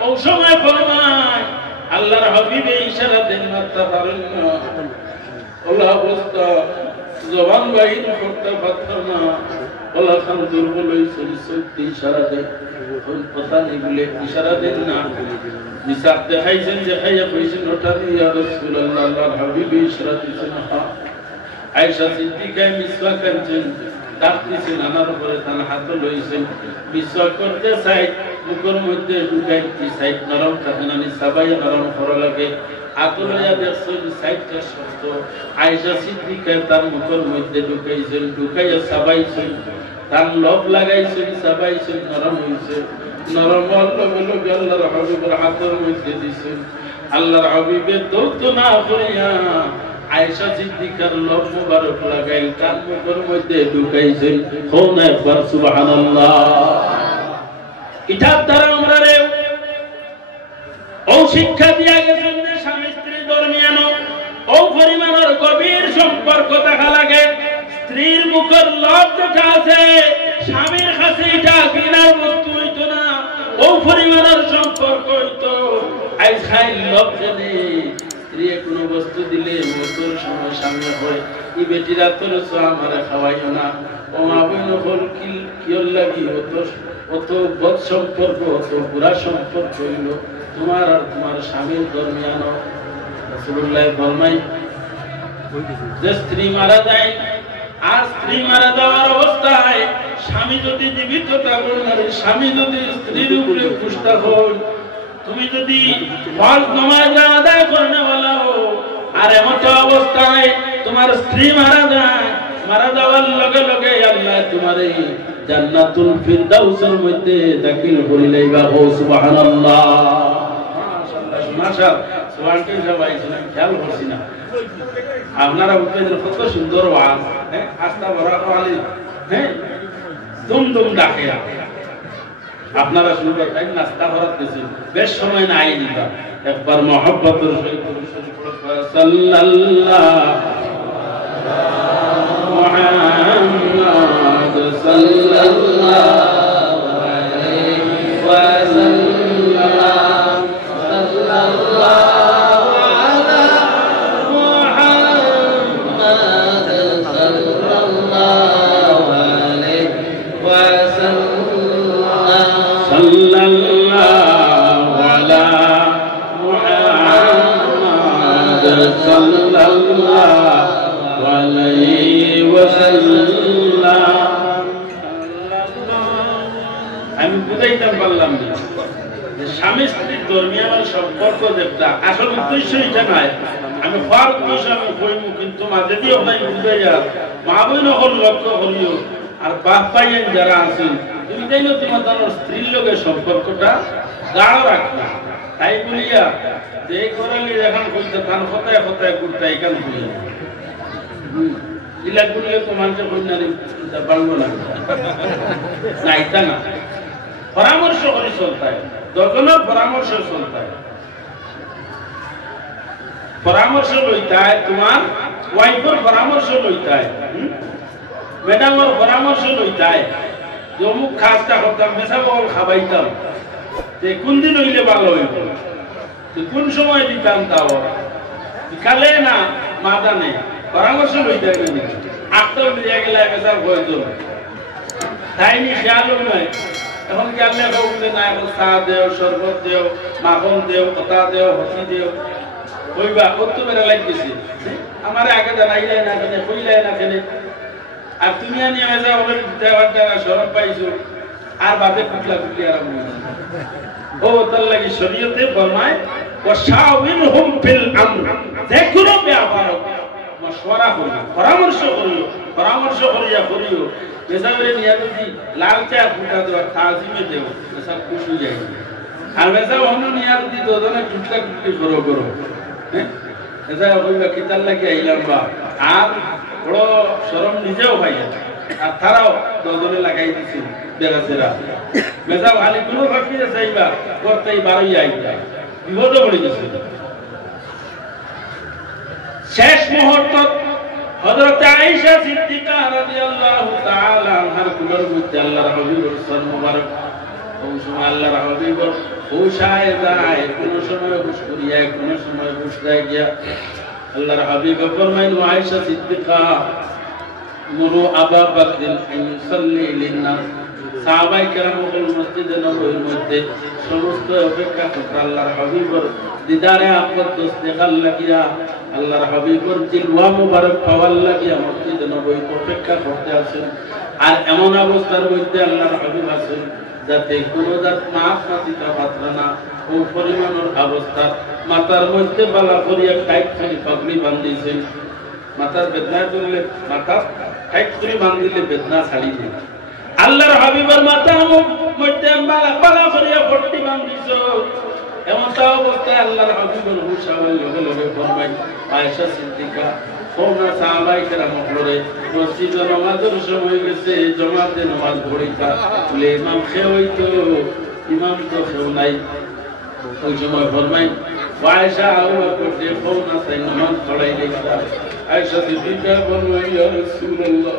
ও সময় ফরমায় আল্লাহর হাবিবে ইশারা দেন মাত্রা পারেন না আল্লাহ অবস্থা জবান বাইর করতে পারতাম না আল্লাহ খান দুর্বল হয়েছে সত্যি ইশারা দেন কোন কথা নেই বলে ইশারা দেন না মিসাক দেখাইছেন দেখাইয়া কইছেন ওটা ইয়া রাসূলুল্লাহ আল্লাহর হাবিবে ইশারা দিছেন আয়েশা সিদ্দিকা মিসওয়াক করেছেন ডাকতেছেন আনার উপরে তার হাত লইছেন মিসওয়াক করতে চাই মুখের মধ্যে ঢুকাই সাইড নরম থাকে না সবাই নরম করা লাগে হাত লইয়া দেখছেন সাইডটা শক্ত আয়েশা সিদ্দিকা তার মুখের মধ্যে ঢুকাইছেন ঢুকাইয়া সবাইছেন তার লব লাগাইছেন সবাইছেন নরম হইছে নরম লগে লগে আল্লাহর হাবিবের হাতের মধ্যে দিছেন আল্লাহর হাবিবের দৌত না করিয়া আয়েশা সিদ্দিকার লব মুবারক লাগাই তার মুখের মধ্যে ঢুকাইছেন কোন একবার সুবহানাল্লাহ এটার দ্বারা আমরা ও শিক্ষা দিয়া গেছেন যে স্বামী স্ত্রীর দরমিয়ানো ও পরিমাণের গভীর সম্পর্ক থাকা লাগে স্ত্রীর মুখের লব যেটা আছে স্বামীর কাছে এটা ঘৃণার বস্তু হইতো না ও পরিমাণের সম্পর্ক হইতো আজ খাই লব জানে স্ত্রী কোনো বস্তু দিলে মতর সময় সামনে হয় এই বেটিরা তোর আমারে খাওয়াইও না ও মা বোন হল কিয়র লাগি অত বদ সম্পর্ক অত বুড়া সম্পর্ক হইল তোমার আর তোমার স্বামীর দরমিয়ান রাসূলুল্লাহ ফরমাই যে স্ত্রী মারা যায় আর স্ত্রী মারা যাওয়ার অবস্থায় স্বামী যদি জীবিত থাকুন আর স্বামী যদি স্ত্রীর উপরে খুশতা হন তুমি যদি ফরজ নামাজ আদায় করনে वाला हो আর এমন অবস্থায় তোমার স্ত্রী মারা যায় মারা যাওয়ার লগে লগে আল্লাহ তোমারে জান্নাতুল ফিরদাউসের মধ্যে দাখিল করিলাইবা ও সুবহানাল্লাহ মাশাআল্লাহ মাশাআল্লাহ সুবহানাল্লাহ সবাই শুনেন খেয়াল করছি না আপনারা উত্তেজনা কত সুন্দর ওয়াজ হ্যাঁ আস্থা ভরা খালি হ্যাঁ দুম দুম ডাকে আপনারা শুরু করতেন নাস্তা করার গেছি বেশ সময় নাই নিবা একবার মহব্বতের সহিত সাল্লাল্লাহু মুহাম্মদ সাল্লাল্লাহু আলাইহি ওয়াসাল্লাম সাল্লাল্লাহু আলা মুহাম্মদ সাল্লাল্লাহু আলাইহি ওয়াসাল্লাম সাল্লাল্লাহু আলা মুহাম্মদ সাল্লাল্লাহু আলাইহি ওয়াসাল্লাম। আমি বুঝাইতে পারলাম না যে স্বামী স্ত্রীর ধর্মীয় সম্পর্ক যেটা আসল উদ্দেশ্য এটা নয়। আমি হওয়ার উদ্দেশ্য আমি কইব কিন্তু মাঝে দিয়ে ভাই বুঝাইয়া মা বোন হল লক্ষ্য হলিও আর বাপ ভাইয়ের যারা আছেন তুমি জানো তোমার তোমার স্ত্রীর লোকের সম্পর্কটা গাঢ় রাখবে তাই বলিয়া যে করালি এখন কইতে তার কথায় কথায় ঘুরতে এখান বলিয়া ইলা বলিয়া তো মানুষের কন্যারে পারবো না না এটা না পরামর্শ করে চলতে হয় দশজনের পরামর্শ চলতে হয় পরামর্শ লইতে হয় তোমার ওয়াইফের পরামর্শ লইতে হয় ম্যাডামের পরামর্শ লইতে হয় যে অমুক খাসটা করতাম মেশা বল খাবাইতাম যে কোন দিন হইলে ভালো হইব কোন সময় দিতাম তাও বিকালে না মাদানে পরামর্শ লইতে হবে আটটাও দিয়ে গেলে মেশার প্রয়োজন তাই নি খেয়ালও নয় এখন গেলে বললে না এখন চা দেও শরবত দেও মাখন দেও কথা দেও হসি দেও কইবা কত বেড়া লাগতেছে আমার আগে জানাইলাই না কেনে কইলাই না কেনে আর তুমি আনি মেজা বলে দেওয়ার দ্বারা সরব পাইছো আর বাদে কুটলা কুটলি আরম্ভ ও তার লাগি শরীয়তে ফরমায় ওয়াশাউরহুম ফিল আমর যে কোনো ব্যাপার মশওয়ারা করিও পরামর্শ করিও মেজাবের নিয়া যদি লাল চা ফুটা দেওয়া তাজিমে দেও সব খুশি যাই আর মেজাব অন্য নিয়া যদি দুজনে টুকটা টুকটি করো হ্যাঁ এসা কইবা কিতাল লাগি আইলাম বা আর বড় শরম নিজেও ভাই আর তারাও দুজনে লাগাই দিছিল বেরাসেরা মেজাব খালি কোনো ফাঁকিয়ে চাইবা করতেই বারোই আইবা বিপদে পড়ে গেছে শেষ মুহূর্ত হযরত আয়েশা সিদ্দিকা রাদিয়াল্লাহু তাআলা আনহার কুলের মধ্যে আল্লাহর হাবিবের সন মুবারক ওই সময় আল্লাহর হাবিবের হুশায় যায় কোন সময় হুশ করিয়া কোন সময় হুশ যায় গিয়া আল্লাহর হাবিব ফরমাইল আয়েশা সিদ্দিকা মুরু আবু বকর আন ইউসাল্লি লিন-নাস সাহাবায়ে কেরাম মসজিদে নববীর মধ্যে সমস্ত অপেক্ষা করতে আল্লাহর হাবিবের দিদারে আকদস দেখার লাগিয়া আল্লাহর হাবিবের জিলওয়া মুবারক পাওয়ার লাগিয়া মসজিদে নববী অপেক্ষা করতে আছেন আর এমন অবস্থার মধ্যে আল্লাহর হাবিব আছেন যাতে কোনো জাত মাছ মাতিটা পাত্রা না ও পরিমাণের অবস্থা মাথার মধ্যে বালা করিয়া টাইট করে পাগড়ি বান্ধিয়েছেন মাথার বেদনা করলে মাথা টাইট করে বান্ধিলে বেদনা ছাড়ি দেয় আল্লাহর হাবিবের মাথার মধ্যে বালা করিয়া পট্টি বান্ধিছ এমন তা অবস্থায় আল্লাহর হাবিবের হুশ আবার লগে লগে ফরমাই আয়েশা সিদ্দিকা কোনা সাহাবায়ে কেরাম হলে মসজিদে নামাজের সময় গেছে জামাতে নামাজ পড়িতা বলে ইমাম খেয়েইতো ইমাম তো খেও নাই ওই সময় ফরমাই আয়েশা আল্লাহ করতে কোনা তাই নামাজ পড়াই লেখা আয়েশা সিদ্দিকা ফরমাই ইয়া রাসূলুল্লাহ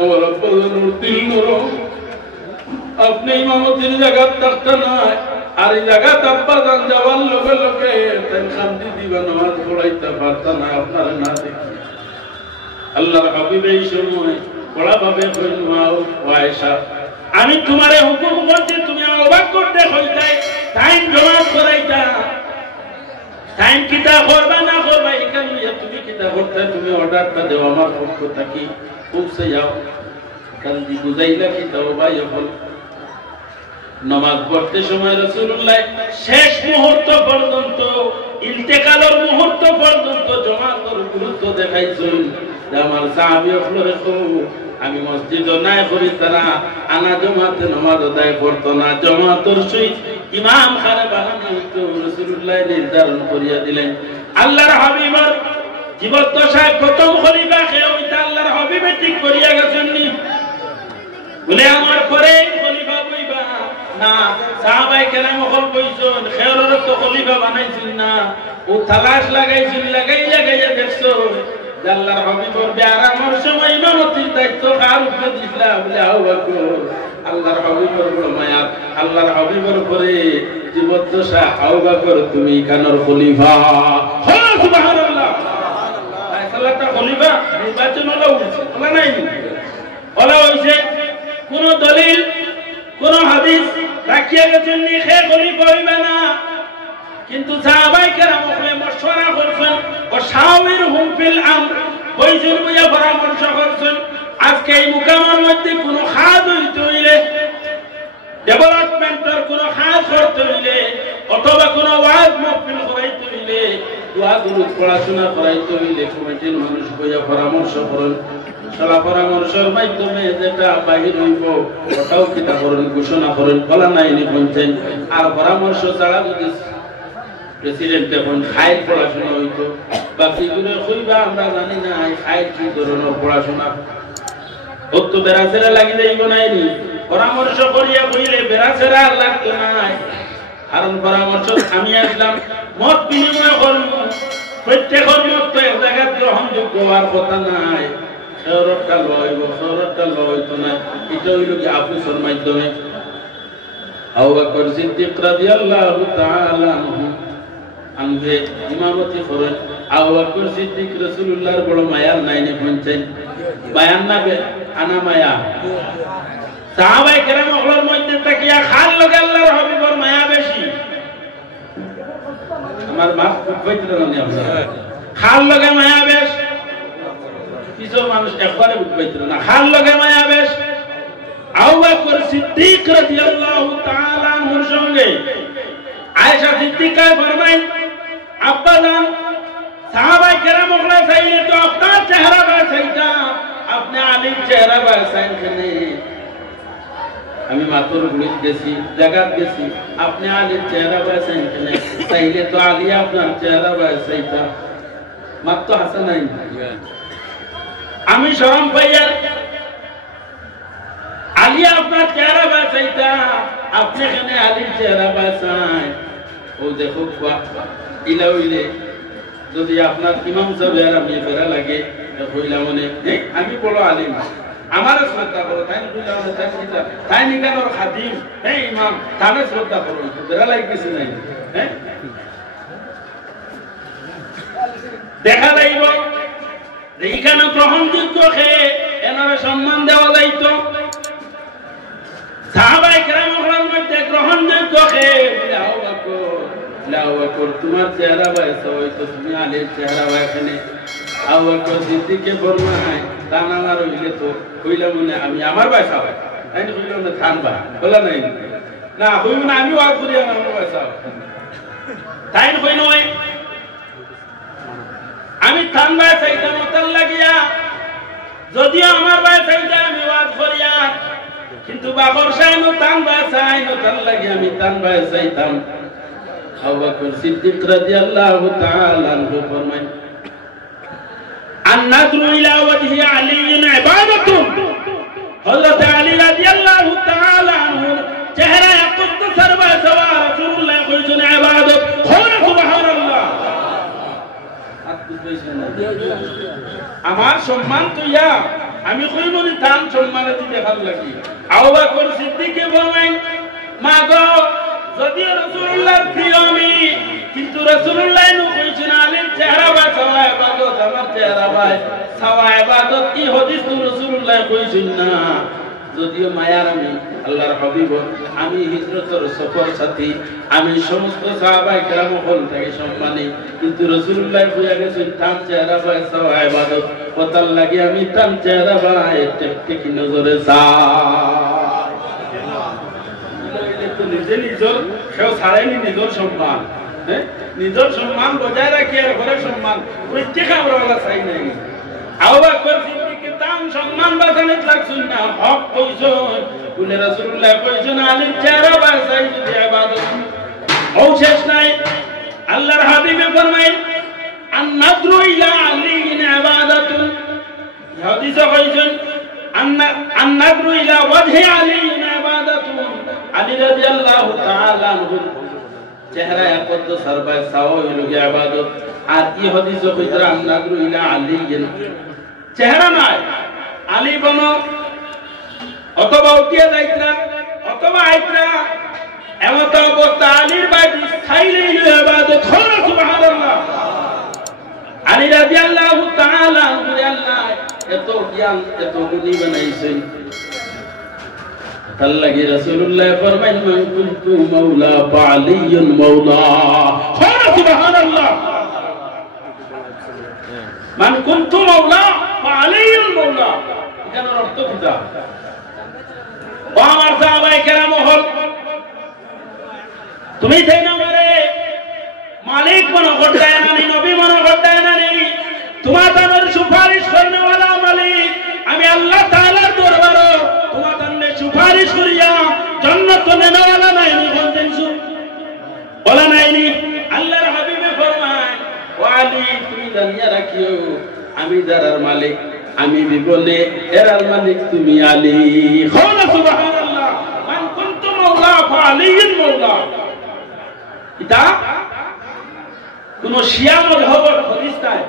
আমার আব্বাজানের দিল নরম আপনি ইমামতির জায়গা থাকতে নাই আর এই জায়গা আব্বাজান যাওয়ার লগে লগে শান্তি দিবা নামাজ পড়াইতে পারতা না আপনার না দেখি আল্লাহর হাবিব এই সময় বড় ভাবে কইল আয়েশা আমি তোমারে হুকুম করছি তুমি অবাক করতে হইতাই টাইম জমা করাইতা টাইম কিটা করবা না করবা এখানে তুমি কিটা করতে তুমি অর্ডারটা দেও আমার পক্ষ থেকে পৌঁছে যাও কান্দি বুঝাইলা কি তওবা ইবল নামাজ পড়তে সময় রাসূলুল্লাহ শেষ মুহূর্ত পর্যন্ত ইন্তেকালের মুহূর্ত পর্যন্ত জামাতের গুরুত্ব দেখাইছেন যে আমার সাহাবী হলরে তো আমি মসজিদে নাই করি তারা আনা জামাতে নামাজ আদায় করতো না জামাতের সহিত ইমাম খানে বানানো হতো রাসূলুল্লাহ নির্ধারণ করিয়া দিলেন আল্লাহর হাবিবের জীবদ্দশায় প্রথম খলিফা কে হইতা আল্লাহর হাবিবে ঠিক করিয়া গেছেন নি বলে আমার পরে খলিফা বইবা না সাহাবায়ে কেরাম হল কইছেন খেয়রের তো খলিফা বানাইছেন না ও তালাশ লাগাইছেন লাগাইয়া দেখছো আল্লাহর হাবিবের বিয়ারানোর সময় ইমামতির দায়িত্ব কার উপরে দিছিলা বলে আবু বকর আল্লাহর হাবিবের বড় মায়া আল্লাহর হাবিবের উপরে জীবদ্দশা আবু বকর তুমি কানোর খলিফা সুবহানাল্লাহ আল্লাহটা খলিফা নির্বাচন হলো বলা নাই বলা হইছে কোন দলিল কোন হাদিস রাখিয়া গেছেন নি খে খলিফা হইবে না কিন্তু সাহাবায়ে কেরাম ওখানে মশওয়ারা করছেন ও শাওয়িরহুম ফিল আমর কইছেন বুঝা পরামর্শ করছেন আজকে এই মুকামের মধ্যে কোন খাদ হইলে ডেভেলপমেন্টের কোন খাদ করতে হইলে অথবা কোন ওয়াজ মাহফিল করাইতে হইলে দোয়া দুরূদ পড়াশোনা করাইতে হইলে কমিটির মানুষ বুঝা পরামর্শ করেন সারা পরামর্শের মাধ্যমে যেটা বাহির হইব ওটাও কিতা করেন ঘোষণা করেন বলা নাই নি বলছেন আর পরামর্শ ছাড়া যদি প্রেসিডেন্ট এখন খাইল পড়াশোনা হইতো বাকিগুলো কইবা আমরা জানি না খাইল কি ধরনের পড়াশোনা অত বেড়াছেরা লাগি যাইব নাইনি পরামর্শ করিয়া কইলে বেড়াছেরা আর লাগতো নাই কারণ পরামর্শ আমি আসলাম মত বিনিময় করব প্রত্যেকের মত তো এক জায়গায় গ্রহণযোগ্য হওয়ার কথা নাই শরৎটা লইতো না এটা হইল কি আপুসের মাধ্যমে আবু বকর সিদ্দিক রাদিয়াল্লাহু তাআলা আনহে ইমামতি করেন আবু বকর সিদ্দিক রাসূলুল্লাহর বড় মায়ার নাইনে পৌঁছেন বায়ান না আনা মায়া সাহাবায়ে কেরাম ওগুলোর মধ্যে তাকিয়া খাল লগে আল্লাহর হাবিবের মায়া বেশি আমার বাপ কইতে না আপনারা খাল লগে মায়া বেশ কিছু মানুষ একবারে বুঝাইতো না খাল লগে মায়া বেশ আবু বকর সিদ্দিক রাদিয়াল্লাহু তাআলা আনহুর সঙ্গে আয়েশা সিদ্দিকা ফরমায়েন আব্বা জান সাহাবায়ে কেরাম ওগুলা চাইলে তো আপনার চেহারা বা চাইতা আপনি আলীর চেহারা বা চাইছেনে আমি মাতর গুলিত গেছি জায়গাত গেছি আপনি আলীর চেহারা বা চাইছেনে চাইলে তো আলী আপনার চেহারা বা চাইতা মাত তো হাসান নাই আমি শরম পাইয়া আলী আপনার চেহারা বা চাইতা আপনি এখানে আলীর চেহারা বা চাই ও দেখো ইলা হইলে যদি আপনার ইমাম সাহেবের আমি বেড়া লাগে হইলা মনে আমি বড় আলিম আমার শ্রদ্ধা করো তাই না তাই নিকানোর খাদিম হ্যাঁ ইমাম তাদের শ্রদ্ধা করো বেড়া লাগে কিছু নাই হ্যাঁ দেখা যাইব এইখানে গ্রহণযোগ্য খেয়ে এনারা সম্মান দেওয়া যাইত সাহাবায়ে কেরামের মধ্যে গ্রহণযোগ্য খেয়ে আবু বকর তোমার চেহারা বাইসা হইতো তুমি আলীর চেহারা বাইখানে আবু বকর সিদ্দিককে ফরমায় তা না রইলে তো হইলা মনে আমি আমার বাইসা হয় তাই হইল না থানবা বলা নাই না হইব না আমি ওয়াজ করি আমার বাইসা তাই হই নয় আমি থানবা চাইতাম ওতার লাগিয়া যদিও আমার বাইসাইতে আমি ওয়াজ করিয়া কিন্তু বাবর সাহেব থানবা চাই ওতার লাগিয়া আমি থানবা চাইতাম আবু বকর সিদ্দিক রাদিয়াল্লাহু তাআলা আনহু ফরমান আন-নাযরু ইলা ওয়াজহি আলীন ইবাদাতুন হযরত আলী রাদিয়াল্লাহু তাআলা আনহু চেহারা কুদ্দু সরবা সওয়া রাসূলুল্লাহ কইছেন ইবাদত হল সুবহানাল্লাহ আমার সম্মান তো ইয়া আমি কইব নি তান সম্মানে দিতে ভালো লাগি আবু বকর সিদ্দিককে ফরমান মা গো যদিও রাসূলুল্লাহর প্রিয় আমি কিন্তু রাসূলুল্লাহ নু কইছেন আলীর চেহারা বা সাওয়া ইবাদত আমার চেহারা বা সাওয়া ইবাদত কি হাদিস তো রাসূলুল্লাহ কইছেন না যদিও মায়ার আমি আল্লাহর হাবিব আমি হিজরতের সফর সাথী আমি সমস্ত সাহাবায়ে কেরাম হল থেকে সম্মানী কিন্তু রাসূলুল্লাহ কইয়া গেছেন তার চেহারা বা সাওয়া ইবাদত ওতার লাগি আমি তার চেহারা বা ঠিক নজরে নিজে নিজের সেও ছাড়াইনি নিজের সম্মান হ্যাঁ নিজের সম্মান বজায় রাখি আর ঘরের সম্মান প্রত্যেক আমরা চাই নাই আবু বকর সিদ্দিককে তাম সম্মান বাঁচানো লাগছুন না হক কইছেন বলে রাসূলুল্লাহ কইছেন আলীর চেহারা বাঁচাই যদি ইবাদত ও শেষ নাই আল্লাহর হাবিবে ফরমায় আন-নাযরু ইলা আলীন ইবাদাতুন হাদিসে কইছেন আন-নাযরু ইলা ওয়াজহি আলীন ইবাদাতুন আলী রাদিয়াল্লাহু তাআলা আনহু চেহারা একত সরবায় সাও হইল গিয়া ইবাদত আর ই হাদিস কইরা আমরা ইলা আলী চেহারা নাই আলী বনো অথবা উঠিয়া যাইতরা অথবা আইতরা এমত অবস্থা আলীর বাইরে খাইলে ইবাদত হলো সুবহানাল্লাহ আলী রাদিয়াল্লাহু তাআলা আনহু আল্লাহ এত জ্ঞান এত গুণী বানাইছেন আল্লাহর রাসূলুল্লাহ ফরমায়েন মান কুনতু মাওলা ফাআলিয়ুন মাওলা সুবহানাল্লাহ মান কুনতু মাওলা ফাআলিয়ুন মাওলা এটার অর্থ কি তা ও আমার সাহাবায়ে কেরাম হল তুমি তাই না মারে মালিক মনে করতে না নবী মনে করতে না তোমার তার সুপারিশ করনে वाला মালিক আমি আল্লাহ তাআলার দরবারে তোমার তারে সুপারিশ করিয়া জান্নাত নেওয়া वाला নাই বলতেনছো বলা নাইনি আল্লাহর হাবিবে ফরমায় ও আলী তুমি জানিয়া রাখিও আমি যারার মালিক আমি বিবলে এরার মালিক তুমি আলী খাওয়া সুবহানাল্লাহ মান কুনতু মাওলা ফাআলিয়ুন মাওলা এটা কোন শিয়া মযহবের হাদিস নাই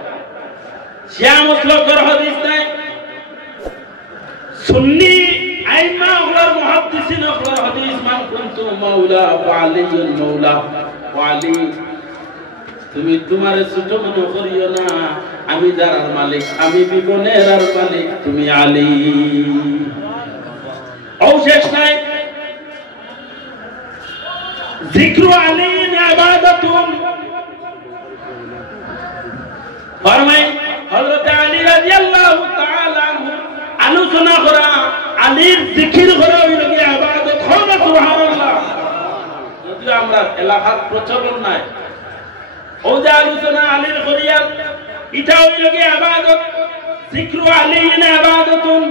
শিয়া মুসলমানদের হাদিস নাই সুন্নি আইমা ওয়াল মুহাদ্দিসিন ওয়াল হাদিস মান কুনতু মাওলা ফাআলিয়ুন মাওলা ওয়ালি তুমি তোমারে ছোট মনে করিও না আমি যারার মালিক আমি বিবনের আর মালিক তুমি আলী অবশেষ নাই যিকরু আলী ইবাদাতুন ফরমাই হযরত আলী রাদিয়াল্লাহু তাআলা আনহু আলোচনা করা আলীর জিকির করা হইল কি ইবাদত হলো সুবহানাল্লাহ যদিও আমরা এলাকার প্রচলন নাই ও যে আলোচনা আলীর করিয়া এটা হইল কি ইবাদত যিকরু আলী ইবাদাতুন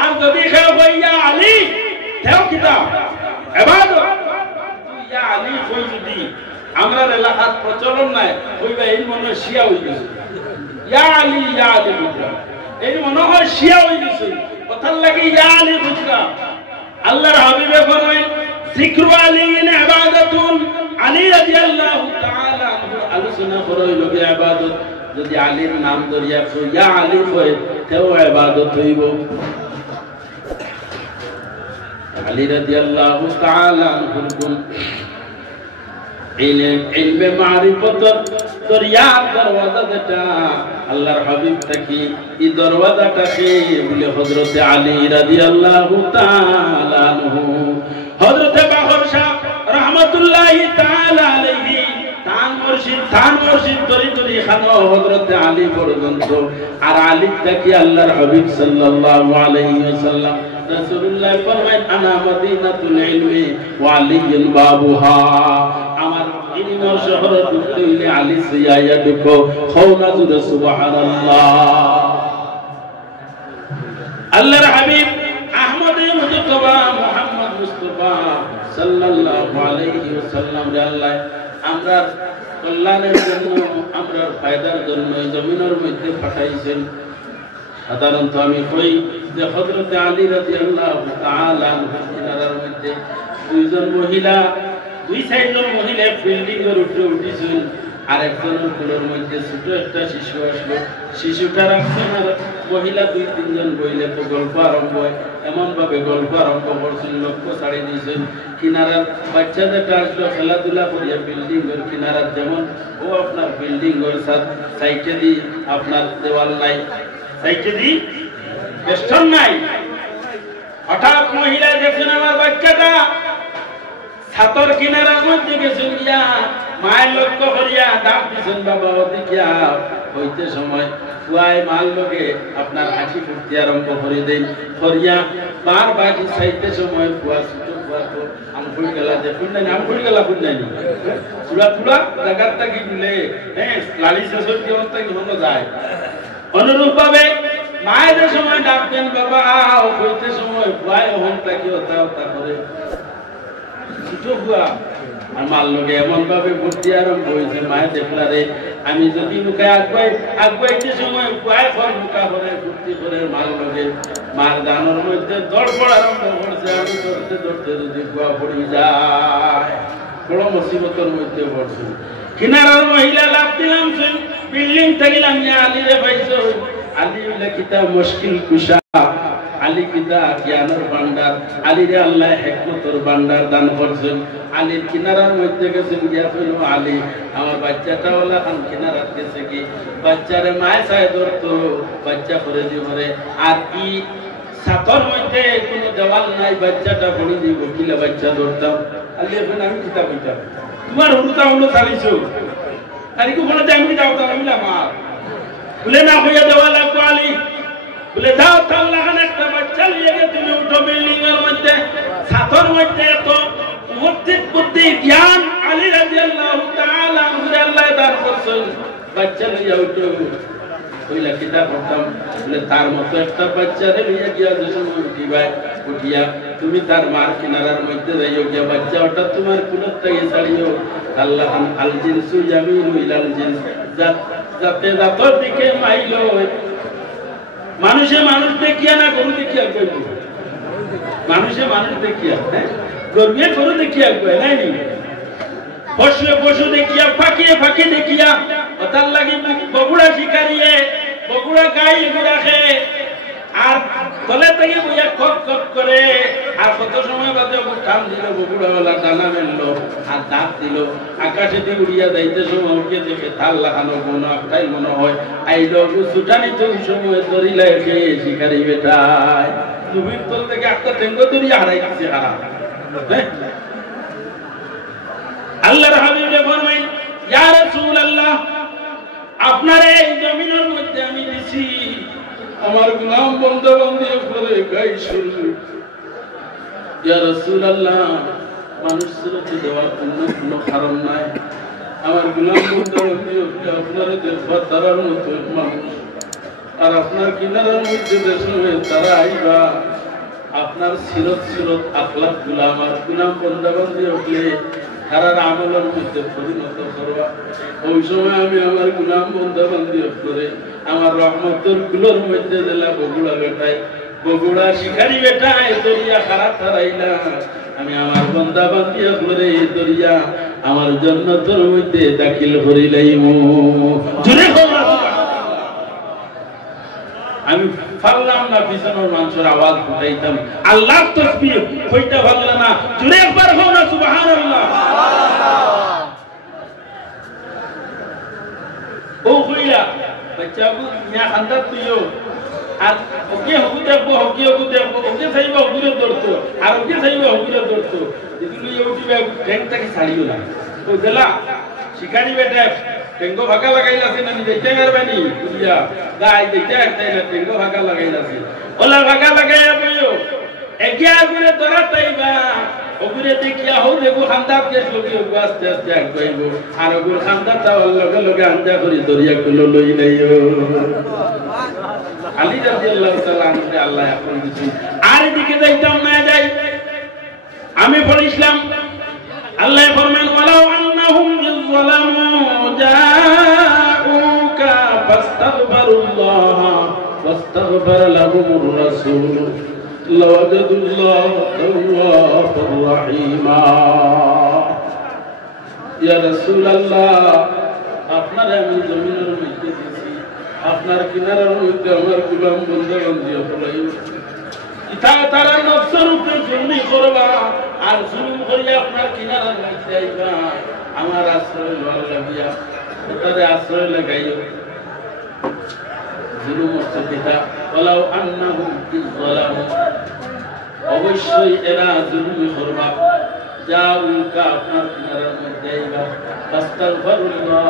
আর যদি কেউ হইয়া আলী তেও কিতা ইবাদত ইয়া আলী কই যদি আমরা এলাকার প্রচলন নাই হইবা এই মনে শিয়া হইছে ইয়া আলী বুঝরা এই মনে হয় শিয়া হই গেছে কথার লাগি ইয়া আলী বুঝরা আল্লাহর হাবিবে ফরমায় যিকরু আলী ইবাদাতুন আলী রাদিয়াল্লাহু তাআলা আনহু আলোচনা করই লগে ইবাদত যদি আলীর নাম ধরিয়া কই ইয়া আলী কই তেও ইবাদত হইব আলী রাদিয়াল্লাহু তাআলা আনহু কোন ইলমে মারিফত দরিয়া দরওয়াজা যেটা আল্লাহর হাবিব তাকি এই দরওয়াজাটাকে বলে হযরত আলী রাদিয়াল্লাহু তাআলা আনহু হযরত বাহর শাহ রাহমাতুল্লাহি তাআলা আলাইহি থান মুর্শিদ তরি খানো হযরত আলী পর্যন্ত আর আলী তাকি আল্লাহর হাবিব সাল্লাল্লাহু আলাইহি ওয়াসাল্লাম রাসূলুল্লাহ ফরমায় আনা মদিনাতুল ইলমি ওয়া আলিয়ুন বাবুহা আমার ইলমের শহর দুইলে আলী সিয়ায়া দেখো খাওনা জুরে সুবহানাল্লাহ আল্লাহর হাবিব আহমদে মুজতবা মুহাম্মদ মুস্তাফা সাল্লাল্লাহু আলাইহি ওয়াসাল্লাম রে আল্লাহ আমরা কল্যাণের জন্য আমরা ফায়দার জন্য জমিনের মধ্যে পাঠাইছেন সাধারণত আমি কই যে হযরত আলী রাদিয়াল্লাহু তাআলা আনহুর মধ্যে দুইজন মহিলা দুই সাইডের মহিলা বিল্ডিং এর উপরে উঠিছেন আর একজনের কোলের মধ্যে ছোট একটা শিশু আসলো শিশুটা রাখছেন আর মহিলা দুই তিনজন বইলে তো গল্প আরম্ভ হয় এমন ভাবে গল্প আরম্ভ করছেন লক্ষ্য ছাড়িয়ে দিয়েছেন কিনারার বাচ্চাদেরটা আসলো খেলাধুলা করিয়া বিল্ডিং এর কিনারার যেমন ও আপনার বিল্ডিং এর সাইডে দি আপনার দেওয়াল নাই সাইডে দি বেষ্টন নাই হঠাৎ মহিলা দেখছেন আমার বাচ্চাটা ছাতর কিনারার মধ্যে গেছেন গিয়া মায়ের লক্ষ্য করিয়া ডাক দিছেন বাবা দেখিয়া হইতে সময় ফুয়াই মাল লগে আপনার হাসি ফুটতে আরম্ভ করে দেন করিয়া বার বাকি চাইতে সময় ফুয়া ছোট ফুয়া তো আমফুল গেলা যে ফুন্নানি আমফুল গেলা ফুন্নানি চুলা চুলা জায়গাটা কি দিলে হ্যাঁ লালি শেষর কি অবস্থা কি হলো যায় অনুরূপ ভাবে মায়ের সময় ডাকবেন বাবা হইতে সময় ফুয়াই হন তাকে হতা হতা করে ছোট ফুয়া আমার লগে এমন ভাবে ভর্তি আরম্ভ হয়েছে মায়ের দেখলারে আমি যদি মুখে আগুয়াইতে সময় ফুয়াই ফল মুখা করে ভর্তি করে মার লগে মার দানোর মধ্যে দড়পড় আরম্ভ করছে আমি ধরতে ধরতে যদি গোয়া পড়ি যায় বড় মুসিবতের মধ্যে পড়ছি কিনারার মহিলা লাভ দিলাম বিল্ডিং থাকিলাম আলী রে পাইছো আলী হইলে কিতা মুশকিল কুশা আলী কিতা জ্ঞানের ভান্ডার আলী রে আল্লাহ হিকমতের ভান্ডার দান করছেন আলীর কিনারার মধ্যে গেছেন গিয়া ফেলো আলী আমার বাচ্চাটা ওলা খান কিনারাত গেছে কি বাচ্চারে মায় চায় ধরতো বাচ্চা করে দিবরে আর কি সাতর মধ্যে কোনো দেওয়াল নাই বাচ্চাটা পড়ে দিব কিলা বাচ্চা ধরতাম আলী এখন আমি কিতা কইতাম তোমার হুরুতা হলো চালিছো তারিখও বলে যে আমি যাও তার মিলা মা বলে না হইয়া দেওয়া লাগবো আলী বলে দাও তার লাগান একটা বাচ্চা নিয়ে গে তুমি উঠো বিল্ডিং এর মধ্যে সাতর মধ্যে তো বুদ্ধি জ্ঞান আলী রাদিয়াল্লাহু তাআলা আনহু আল্লাহ দান করছেন বাচ্চা নিয়ে উঠো কইলা কিতা করতাম বলে তার মতো একটা বাচ্চারে নিয়ে গিয়া যে সময় উঠিবা উঠিয়া তুমি তার মার কিনারার মধ্যে যাইও গিয়া বাচ্চা ওটা তোমার কুলত থেকে ছাড়িও আল্লাহ আল জিনসু ইয়ামিনু ইলাল জিনস যাতে জাতর দিকে মাইল মানুষে মানুষ দেখিয়া না গরু দেখিয়া কইব মানুষে মানুষ দেখিয়া হ্যাঁ গরুয়ে গরু দেখিয়া কই নাই নি পশু দেখিয়া ফাঁকি দেখিয়া ওটার লাগি বগুড়া শিকারিয়ে বগুড়া গাই এগুলো রাখে আর তলে থেকে বইয়া কক কক করে আর কত সময় বাদে টান দিল বগুড়াওয়ালা ডানা মেললো আর দাঁত দিল আকাশে দিয়ে উড়িয়া যাইতে সময় উঠে দেখে তার লাগানো মনে একটাই মনে হয় আইল ছুটানি তো ওই সময় দরিলায় খেয়ে শিকারি বেটায় নবীর তল থেকে একটা টেঙ্গ দরিয়া হারাই দিচ্ছে হারা হ্যাঁ আল্লাহর হাবিব ফরমাই ইয়া রাসূলুল্লাহ আপনার এই জমিনের মধ্যে আমি দিছি আমার গোলাম বন্ধু বান্ধব করে গাইছিল ইয়া রাসূলুল্লাহ মানুষ সুরতে দেওয়ার কোনো কারণ নাই আমার গোলাম বন্ধু বান্ধব আপনার দেখবার তারার মতো মানুষ আর আপনার কিনারার মধ্যে দেশে তারা আইবা আপনার সিরত আখলাক গুলা আমার গোলাম বন্ধু বান্ধব হলে তারার আমলের মধ্যে পরিণত করবা ওই সময় আমি আমার গুলাম বন্ধু বান্ধব করে আমার রহমতের গুলোর মধ্যে দিলা বগুড়া বেটায় বগুড়া শিকারি বেটায় দরিয়া খারাপ হারাইলা আমি আমার বন্ধা বান্ধব করে দরিয়া আমার জান্নাতের মধ্যে দাখিল করিলাম জোরে আমি ফারলাম না পিছনের মানুষের আওয়াজ ফুটাইতাম আল্লাহর তাসবিহ কইতে পারলাম না জোরে একবার হও না সুবহানাল্লাহ ও কইলা বাচ্চাগু মিয়া খান্দাত তুইও আর ওকে দেখবো ওকে চাইবা হুজুরে ধরতো আর ওকে চাইবা হুজুরে ধরতো এগুলো ইউটিউবে ট্যাঙ্কটাকে ছাড়িও না তো দেলা শিকারি বেটা টেঙ্গো ভাগা লাগাইলাছে না নিজে টেঙ্গারবানি বুঝিয়া গাই দেখতে একটা টেঙ্গো ভাগা লাগাইলাছে ওলা ভাগা লাগাইয়া বইও এগিয়া গুরে ধরা তাইবা ওগুরে দেখিয়া হো দেখো খান্দাত কে লগি আস্তে আস্তে আগাইবো আর ওগুর খান্দাতটা লগে লগে আঞ্জা করি দরিয়া গুলো লই লাইও আলী রাদিয়াল্লাহু তাআলা আনহু আল্লাহ আপন দিছেন আর দিকে যাইতাম না যাই আমি পড়িছিলাম আল্লাহ ফরমান ওয়ালাউ আন্নাহুম যালামু জাউকা ফাস্তাগফিরুল্লাহ ওয়াস্তাগফার লাহুমুর রাসূল লাওয়াজাদুল্লাহ তাওয়াবুর রহিমা ইয়া রাসূলুল্লাহ আপনার আমি জমিনের মধ্যে দিছি আপনার কিনারার মধ্যে আমার গোলাম বন্ধু বান্ধব হলাই ইতা তারা নফসের উপরে জুলমি করবা আর জুলুম করিয়া আপনার কিনারার মধ্যে আইবা আমার আশ্রয় লওয়ার লাগিয়া ওটারে আশ্রয় লাগাইও জুলুম হচ্ছে পিতা ওয়ালাউ আন্নাহুম যালামু অবশ্যই এরা জুলুম করবা জাউকা আপনার কিনারার মধ্যে আইবা ফাস্তাগফিরুল্লাহ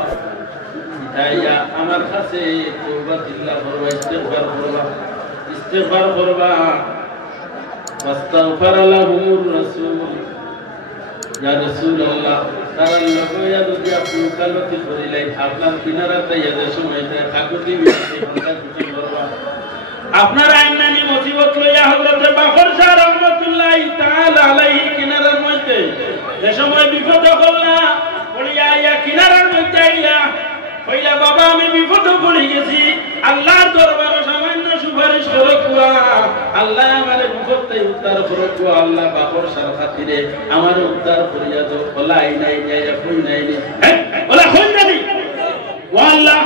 ইতাইয়া আমার কাছে তওবা দিল্লাহ করবা ইস্তিগফার করবা واستغفر لهم الرسول يا رسول الله তারা লগয়া যদি আপনি কালতি করিলাই আপনার কিনারাতে এদের সময়তে ঠাকুরকে বিনতি বন্ধা কুটি করবা আপনার আইনানি মুসিবত লইয়া হযরত বাকর শাহ রাহমাতুল্লাহি তাআলা আলাইহি কিনারার মধ্যে যে সময় বিপদ হলা পড়িয়া ইয়া কিনারার মধ্যে আইয়া কইলা বাবা আমি বিপদ পড়ে গেছি আল্লাহর দরবারে সামান্য সুপারিশ তাই উদ্ধার করো আল্লাহ বাপর সার খাতিরে আমার উদ্ধার করিয়া দাও বলা আই নাই নাই কই নাই হ্যাঁ বলা কই নাই ও আল্লাহ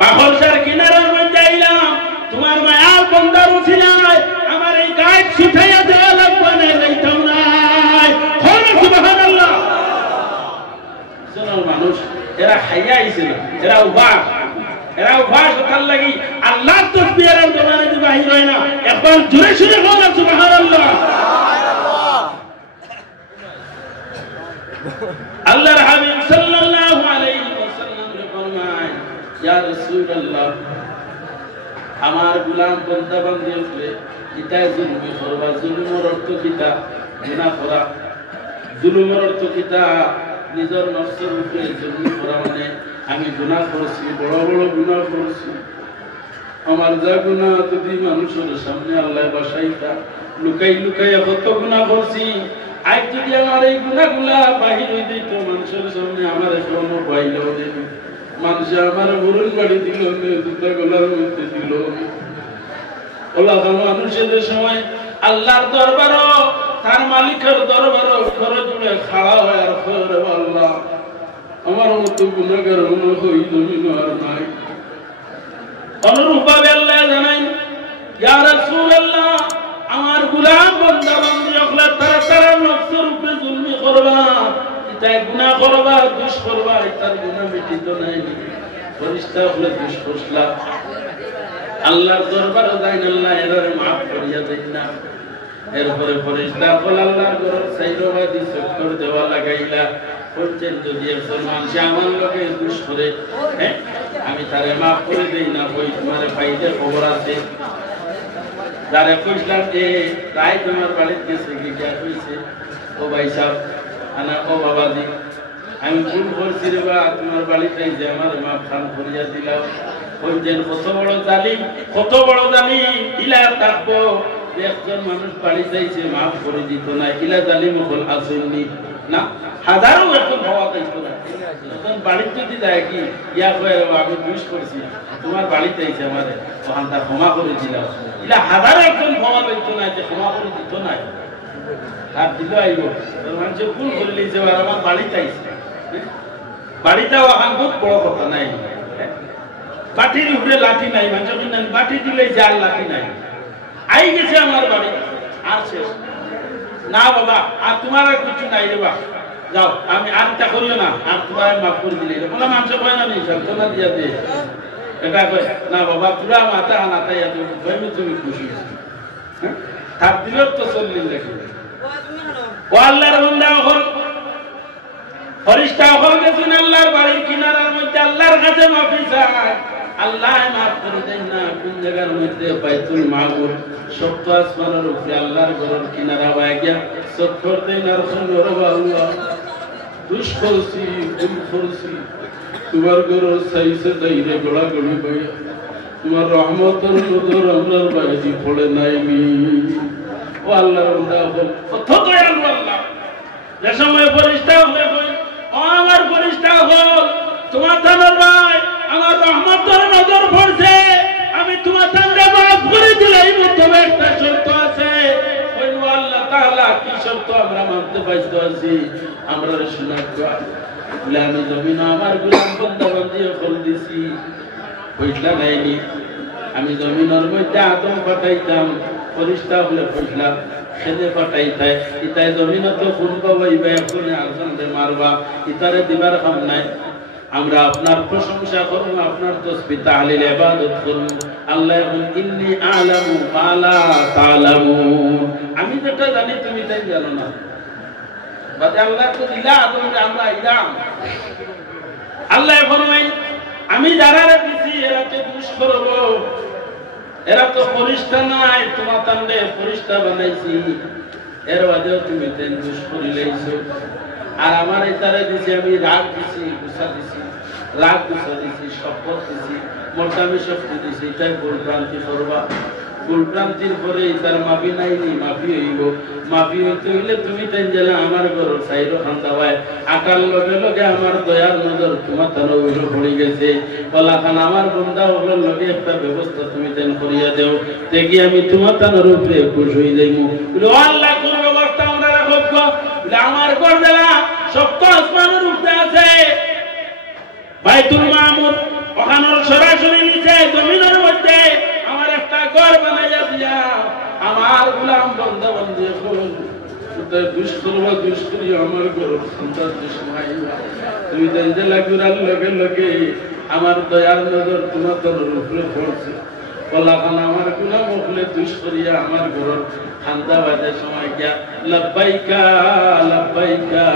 বাপর সার কিনারার মধ্যে আইলাম তোমার মায়ার বন্দার উছিলায় আমার এই গায় ছুটাইয়া দেওয়া লাগবে না যাইতাম নাই সুবহানাল্লাহ সোনার মানুষ এরা খাইয়া আইছিল এরা উবাস ওখান লাগি আল্লাহ তাসবিহের জমানে যে বাহির হয় না একবার জোরে সুরে বলো সুবহানাল্লাহ আল্লাহর হাবিব সাল্লাল্লাহু আলাইহি ওয়াসাল্লাম ফরমায় ইয়া রাসূলুল্লাহ আমার গোলাম বন্দা বান্দি হলে ইতা জুলমি করবা জুলুমের অর্থ কিতা গুনাহ করা জুলুমের অর্থ কিতা নিজের নফসের উপরে জুলুম করা মানে আমি গুনাহ করছি বড় বড় গুনাহ করছি আমার যা গুনাহ যদি মানুষের সামনে আল্লাহ বাসাইতা লুকাই লুকাই কত গুনাহ করছি আজ যদি আমার এই গুনাহগুলা বাহির হই দিত মানুষের সামনে আমার কোনো বাইলেও দিত মানুষ আমার গরুর বাড়ি দিল জুতা গলার মধ্যে দিল ওলা মানুষের সময় আল্লাহর দরবারও তার মালিকের দরবারও ঘরে জুড়ে খাড়া হয় আর খরে আল্লাহ আমার মতো গুনাহগার মনে হই জমিন আর নাই অনুরূপভাবে আল্লাহ জানাই ইয়া রাসূলুল্লাহ আমার গোলাম বান্দা বান্দি হলে তারা নফসের উপরে জুলমি করবা এটা গুনাহ করবা দোষ করবা এটার গুনাহ মিটিত নাই ফেরেশতা হলে দোষ করছলা আল্লাহর দরবারে যাইন আল্লাহ এর maaf করিয়া দেন না এরপরে ফেরেশতা বল আল্লাহর ঘর সাইরবাদি চক্কর দেওয়া লাগাইলা বলছেন যদি একজন মানুষ আমার লোকে দোষ করে হ্যাঁ আমি তারে maaf করে দেই না ওই তোমার পাইলে খবর আছে যারা কইলাম যে তাই তোমার বাড়িতে গেছে কি কইছে ও ভাই সাহেব আনা ও বাবাজি আমি ভুল করছি রে বা তোমার বাড়িতে যে আমার maaf খান করিয়া দিলাম বলছেন কত বড় জালিম ইলা থাকবো একজন মানুষ বাড়ি যাইছে maaf করে দিত না ইলা জালিম হল আসেননি না হাজারো এখন হওয়া যাইতো না যখন বাড়িতে যদি যায় কি ইয়া কয়ে আমি দোষ করছি তোমার বাড়িতে আইছে আমারে তখন তা ক্ষমা করে দিলাম ইলা হাজারো একজন ক্ষমা পাইতো না যে ক্ষমা করে দিত না আর দিল আইব মানুষ ভুল করলি যে আমার বাড়িতে আইছে বাড়িটাও এখন খুব বড় কথা নাই বাটির উপরে লাঠি নাই মানুষ বাটি দিলে যার লাঠি নাই আই গেছে আমার বাড়ি আর শেষ না বাবা আর তোমার আর কিছু নাই রে বা যাও আমি আর তা করিও না আর তোমার মাফ করে দিলে বলে মানুষ কয় না নেই সান্ত্বনা দিয়া দে এটা কয় না বাবা পুরা মাথা আনাতাই তুমি খুশি হ্যাঁ তার দিলেও তো চললেন দেখি ও আল্লাহর বান্দা হল ফেরেশতা হল গেছেন আল্লাহর বাড়ির কিনারার মধ্যে আল্লাহর কাছে মাফি চায় আল্লাহ maaf করে দেন না কোন জায়গার মধ্যে বাইতুল মামুর সপ্ত আসমানের উপরে আল্লাহর ঘরের কিনারা হয়ে গিয়া চক্কর দেন আর সুন্দর আল্লাহ দুষ করছি ভুল করছি তোমার ঘর সাইসে দাইরে গোড়া গড়ি পাইয়া তোমার রহমতের নজর আমরার বাইরে পড়ে নাইনি ও আল্লাহর বান্দা বল কত দয়ালু আল্লাহ যে সময় ফেরেশতা হয়ে কই ও আমার ফেরেশতা হল তোমার জানার ভাই আমার রহমতের নজর পড়ছে আমি তোমার তান্ডে maaf করে দিলেই তবে একটা শর্ত আছে ওই আল্লাহ তাআলা কি শর্ত আমরা মানতে বাধ্য আছি আমরা শোনার বলে আমি জমিন আমার গোলাম বান্দা বান্দি ফল দিছি কইলা নাইনি আমি জমিনের মধ্যে আদম পাঠাইতাম ফেরেশতা হলে কইলাম খেদে পাঠাইতাই ইতাই জমিনে তো কোন পাবাইবা এখন আলজানতে মারবা ইতারে দিবার কাম নাই আমরা আপনার প্রশংসা করব আপনার তাসবিহ তাহলিল ইবাদত করব আল্লাহ বলেন ইন্নী আ'লামু মা লা তা'লামুন আমি যেটা জানি তুমি তাই জানো না বাদে আল্লাহ তো দিলা তুমি আমরা ইলাম আল্লাহ ফরমায় আমি যারা দিছি এরা তো দোষ করব এরা তো ফেরেশতা নাই তোমার তান্ডে ফেরেশতা বানাইছি এর বাদেও তুমি তাই দোষ করিলেইছো আর আমার এটারে দিছি আমি রাগ দিছি গুসা দিছি রাগ গুসা দিছি শপথ দিছি মোটামি শক্তি দিছি এটাই ভুল ভ্রান্তি করবা ভুলভ্রান্তির পরে তার মাফি নাইনি, মাফি হইব। মাফি হইতে হইলে তুমি তেন জেলা আমার ঘর সাইরো খান্দাওয়ায় আকার লগে লগে আমার দয়ার নজর তোমার তার উপরে পড়ে গেছে। বলা খান আমার বন্ধা ওগুলোর লগে একটা ব্যবস্থা তুমি তেন করিয়া দেও, দেখি আমি তোমার তার উপরে খুশ হয়ে যাইব। আল্লাহ কোন ব্যবস্থা আমরা রাখব? আমার ঘর জেলা সপ্ত আসমানের উপরে আছে, বাইতুল মামুর ওখানের সরাসরি নিচে জমিনের মধ্যে আমার একটা ঘর বানাইয়া দিয়া আমার গোলাম বন্ধা বন্ধে দুষ্করি আমার ঘর সন্তান দুষ্মাইবা। তুমি জেলা ঘুরার লগে লগে আমার দয়ার নজর তোমার তোর উপরে পড়ছে। বলাখান আমার গোলাম ওখলে দুষ্করিয়া আমার ঘর খান্দা বাজে সময় গিয়া লাব্বাইকা লাব্বাইকা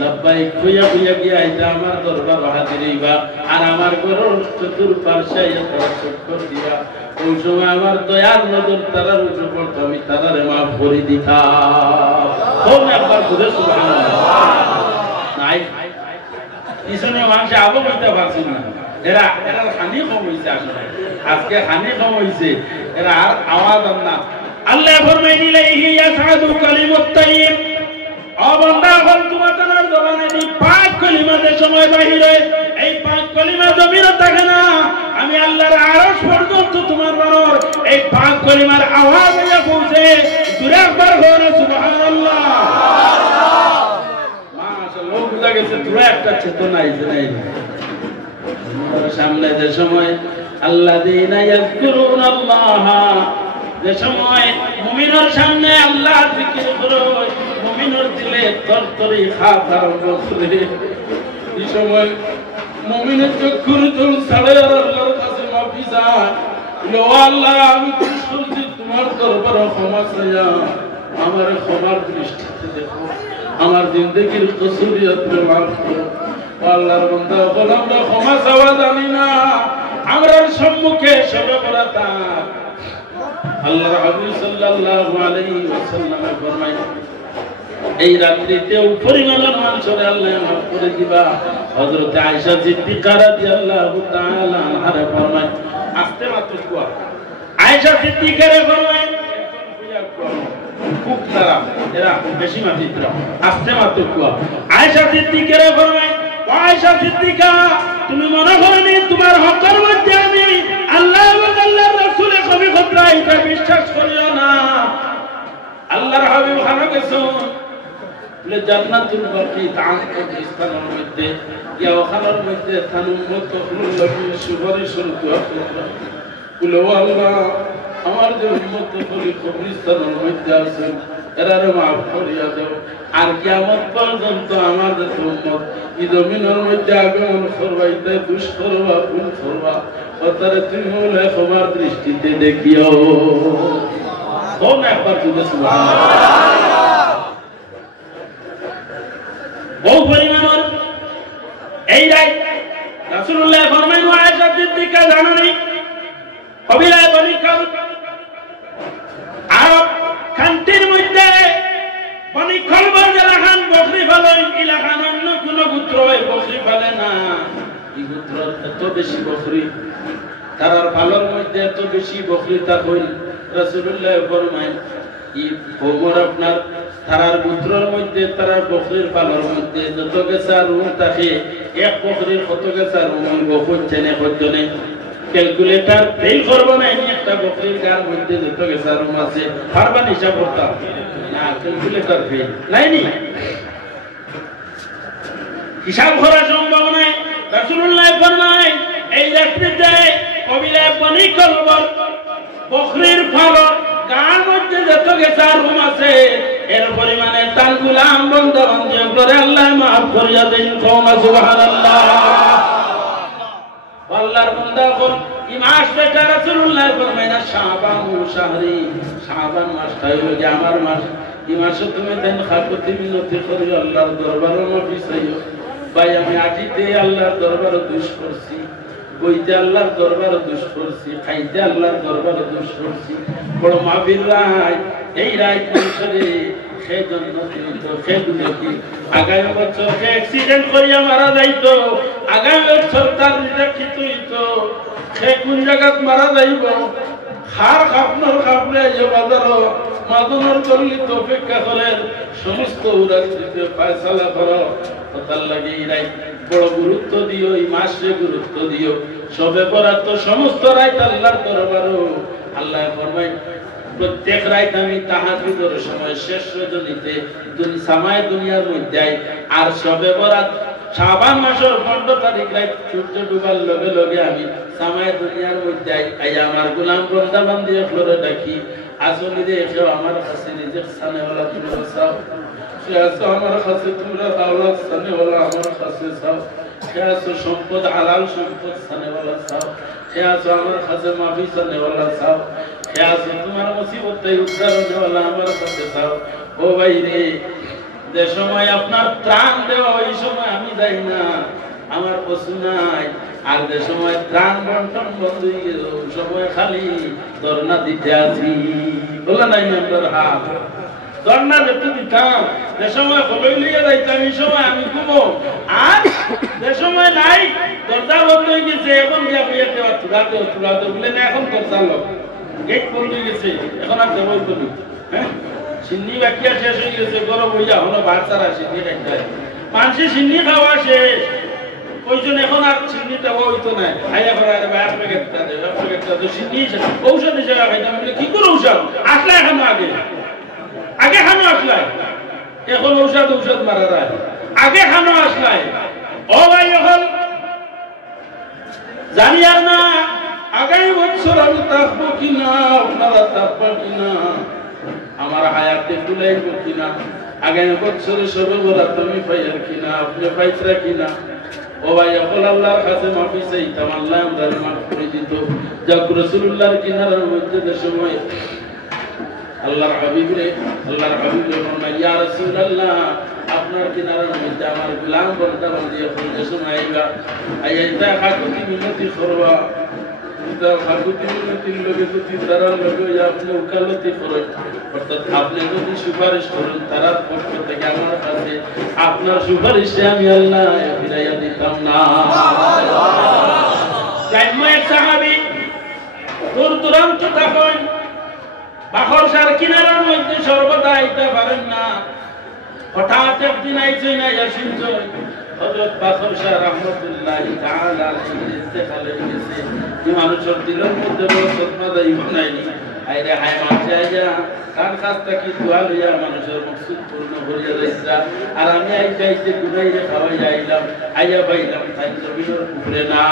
লাব্বাইক কইয়া কইয়া গিয়া এটা আমার দরবার হাজিরিবা। আর আমার ঘরের চতুর্পার্শ্বে তারা চক্কর দিয়া ওই সময় আমার দয়ার নজর তারার উপর পড়তো, আমি তারারে মাফ করে দিতাম। একবার ঘুরে নাই পিছনে মানুষ আবো করতে পারছি না, এরা এরা হানি কম হয়েছে। আসলে আজকে হানি কম হয়েছে, এরা আর আওয়াজ না। আল্লাহ ফরমাই দিলে ইয়া সাদু কালিমুত তাইয়্যিব, অবন্দা হল তোমার তার জবানে দি পাক কলিমাতে সময় বাহির হয়, এই পাক কলিমা জমিনে থাকে না। আমি আল্লাহর আরশ পর্যন্ত তোমার বানর এই পাক কলিমার আওয়াজ হইয়া পৌঁছে। জুরে একবার হলো সুবহানাল্লাহ। মাশাআল্লাহ, বুঝা গেছে তোরা একটা চেতনা আইছে নাই সামনে। যে সময় আল্লাযীনা ইয়াযকুরুনাল্লাহ, যে সময় মুমিনের সামনে আল্লাহ জিকির করো, মুমিনের দিলে তরতরি খাত আরম্ভ করে। এই সময় মুমিনের চক্ষুর জল ছাড়ে আর আল্লাহর কাছে মাফি চায়। ও আল্লাহ, আমি শুনছি তোমার দরবারে ক্ষমা চাইয়া, আমার ক্ষমার দৃষ্টিতে দেখো, আমার জিন্দেগির কসুরিয়ত মাফ করো। আল্লাহর বান্দা বল, আমরা ক্ষমা চাওয়া জানি না, আমরার সম্মুখে সর্বপ্রথম আল্লাহর হাবিব সাল্লাল্লাহু আলাইহি ওয়াসাল্লাম ফরমায়, এই রাত্রিতেও পরিমাণের মানুষরে আল্লাহ মাফ করে দিবা। হযরত আয়েশা সিদ্দিকা রাদিয়াল্লাহু তাআলা আনহা ফরমায়, আস্তে মাত্র কুয়া আয়েশা সিদ্দিকা রে ফরমায়, খুব তারা এরা বেশি মাত্রা আস্তে মাত্র কুয়া আয়েশা সিদ্দিকা রে ফরমায়, আয়েশা সিদ্দিকা তুমি মনে করো নি তোমার হকের মধ্যে আমি আল্লাহ এবং আল্লাহর রাসূলের কবি খতরা এটা বিশ্বাস করিও না। আল্লাহর হাবিব খানা গেছেন বলে জান্নাতুল বাকি তাআকুব স্থানের মধ্যে ইয়া ওখানের মধ্যে তানুম্মত কবুল সুপারিশ দোয়া করবা। বলে ও আল্লাহ, আমার যে উম্মত কবি কবরস্থানের মধ্যে আছেন এরারে মাফ করিয়া দাও। আর কিয়ামত পর্যন্ত আমার যে উম্মত এই জমিনের মধ্যে আগমন করবা, এটা দুষ করবা, ভুল করবা, তারে তুমি বলে ক্ষমার দৃষ্টিতে দেখিও। কোন একবার তুই বহু পরিমাণের এই রায় রাসূলুল্লাহ ফরমাইন, আয়েশা সিদ্দিকা জানেন কবিলায় বনি কাব আরব কান্ট্রির মধ্যে বনি খলবর এলাকান বকরি ফেলেন, এলাকান অন্য কোন গোত্র বকরি ফেলে না। এই গোত্র এত বেশি বকরি, তারার পালর মধ্যে এত বেশি বকরি থাকেন। রাসূলুল্লাহ ফরমাইন, এই খবর আপনার তারার গোত্রের মধ্যে তারার বকরির পালর মধ্যে যত গেছা রুম থাকে, এক বকরির কত গেছা রুম বকুচ্ছে না কতজনে ক্যালকুলেটর ফেল করবো না। একটা বকরির গার মধ্যে যত গেছা রুম আছে পারবা হিসাব করতাম না, ক্যালকুলেটর ফেল নাইনি, হিসাব করা সম্ভব নয়। রাসূলুল্লাহ ফরমায়, এই রাত্রিতে কবিলায় বনি কলবর বকরির পালর গার মধ্যে যত গেছা রুম আছে এর পরিমাণে তার গোলাম বন্ধা বান্ধব করে আল্লাহ মাফ করিয়া দেন। সুবহানাল্লাহ। আল্লাহর বান্দা কোন এই মাস বেটা রাসূলুল্লাহ ফরমায় না, শাবান শাহরি, শাবান মাসটা হলো যে আমার মাস। এই মাসে তুমি দেন খাকতি মিনতি করি আল্লাহর দরবারে মাফি চাইও। ভাই আমি আজিতে আল্লাহর দরবারে দুষ করছি, বইতে আল্লাহর দরবারে দুষ করছি, খাইতে আল্লাহর দরবারে দুষ করছি, বড় মাফির রায়। এই রায় মানুষরে সে জন্য দিত, সে দুঃখী আগামী বছর সে অ্যাক্সিডেন্ট করিয়া মারা যাইত, আগামী বছর তার নিরাক্ষিত হইত, সে কোন জায়গাত মারা যাইব খার খাপনার খাপলে যে বাজারও মাদনের চল্লি তো অপেক্ষা করেন সমস্ত উদাসীতে ফয়সালা করো তার লাগে ইরাই বড় গুরুত্ব দিও এই মাসে গুরুত্ব দিও সবে বরাত তো সমস্ত রাত আল্লাহর দরবারও আল্লাহ ফরমায় প্রত্যেক রাত আমি তাহাজ্জুদের সময় শেষ রজনীতে সামায় দুনিয়ার মধ্যে আর সবে বরাত শাবান মাসের 15 তারিখ রাত সূর্য ডুবার লগে লগে আমি সামায় দুনিয়ার মধ্যে আই আমার গোলাম বন্দা বান্দি ফ্লোরে ডাকি আসলে দেখো আমার কাছে নিজের সানেওয়ালা তুমি চাও সে আছে আমার কাছে তোমরা আওলাদ সানেওয়ালা আমার কাছে চাও সে আছে সম্পদ হালাল সম্পদ সানেওয়ালা চাও সে আছে আমার কাছে মাফি সানেওয়ালা চাও সে আছে তোমার মুসিবতে উদ্ধারণওয়ালা আমার কাছে চাও ও ভাই রে যে সময় আপনার ত্রাণ দেওয়া ওই সময় আমি যাই না আমার পশু নাই আর যে সময় ত্রাণ বন্টন বন্ধ হয়ে গেল ওই সময় খালি ধর্ণা দিতে আছি বলে নাই মেম্বার হাত ধর্ণা যেতে দিতাম যে সময় খবর লিয়ে যাইতাম এই সময় আমি ঘুমো আর যে সময় নাই দরজা বন্ধ হয়ে গেছে এখন তুলাতে বলে না এখন দরজা লোক গেট বন্ধ হয়ে গেছে এখন আর দেবই বলি হ্যাঁ সিন্নি বাকিয়া শেষ হয়ে গেছে গরম হয়ে যা হলো বাচ্চারা সিন্নি খাইতে মানুষে সিন্নি খাওয়া শেষ ওই জন্য এখন আর সিন্নিটা হইতো না খাইয়া করা এক প্যাকেটটা তো সিন্নি ঔষধ হিসেবে খাইতাম কি করে ঔষধ আসলে এখনো আগে খানো আসলাই এখন ঔষধ মারা যায় আগে খানো আসলাই ও ভাই এখন জানি আর না আগামী বছর আমি থাকবো কিনা আপনারা থাকবো কিনা আমার হায়াতে তুলাইব কিনা আগামী বছরে সবে বরাত তুমি পাইয়ার কিনা আপনি পাইতরা কিনা ও ভাই এখন আল্লাহর কাছে মাফি চাইতাম আল্লাহ আমাদের মাফ করে দিত যাক রাসূলুল্লাহর কিনারার মধ্যে যে সময় আল্লাহর হাবিব বলেন ইয়া রাসূলুল্লাহ আপনার কিনারার মধ্যে আমার গোলাম বন্দা বান্দি এখন যে সময় আইতা হাকুতি মিনতি করবা আপনি যদি সুপারিশ করেন তার পক্ষ থেকে আমার কাছে আপনার সুপারিশে আমি আল্লাহ ফিরাইয়া দিতাম না সাহাবী দূর দূরান্ত থাকেন বাখরসার কিনারার মধ্যে সর্বদা আইতে পারেন না হঠাৎ একদিন আইছে না ইয়াসিন হযরত বাখরসা রাহমাতুল্লাহি তাআলা আলাইহি ইন্তেকাল হয়ে গেছে এই মানুষের দিলের মধ্যে বড় সদমা দাই বানাইনি আইরে হায় মাঝে আইয়া কার কাছটা কি দোয়া লইয়া মানুষের মকসুদ পূর্ণ করিয়া দিয়েছে আর আমি আইতে গুনাইরে খাওয়াই আইলাম আইয়া পাইলাম তাই জমিনের উপরে না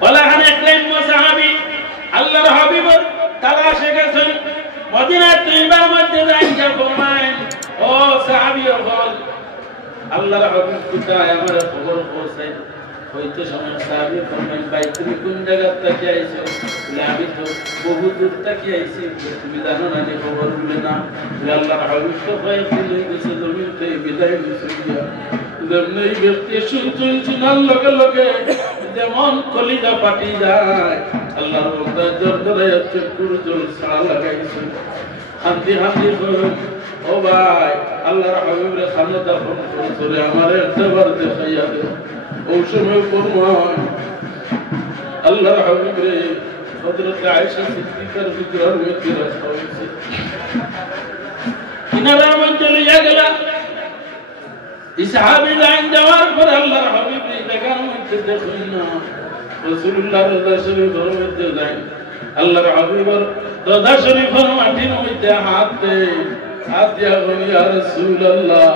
বলা খান একজন সাহাবী আল্লাহর হাবিবের তালাশে গেছেন মদিনা তৈবার মধ্যে যাইয়া ফরমায়েন ও সাহাবী হল আল্লাহর হাবিব কোথায় আমার খবর পৌঁছায় হয়তো সময় সাহাবী ফরমায়েন ভাই তুমি কোন জায়গা থেকে আইছো বলে আমি তো বহু দূর থেকে আইছি তুমি জানো না যে খবর বলে না আল্লাহর হাবিব তো ভয় পেয়ে গেছে জমিতে বিদায় দিয়েছে যেমনি ব্যক্তি শুনছেন লগে লগে যেমন কলিজা পাটি যায় আল্লাহর বান্দা জোর ধরে চক্ষুর জল ছাড়া লাগাইছে হান্দি করুন ও ভাই আল্লাহর হাবিবের সামনে দাফন করে আমার একবার দেখাইয়া দে ও সময় ফরমান আল্লাহর হাবিবের হযরত আয়েশা সিদ্দিকার হুজরার মধ্যে রাখা হয়েছে কিনারার মধ্যে লইয়া গেলা সাহাবী লাইন যাওয়ার পর আল্লাহর হাবিব দেখার মধ্যে দেখুন না রাসূলুল্লাহ রওজা শরীফের মধ্যে যাই আল্লাহর হাবিবের রওজা শরীফের মাটির মধ্যে হাত দিয়া বলি ইয়া রাসূলুল্লাহ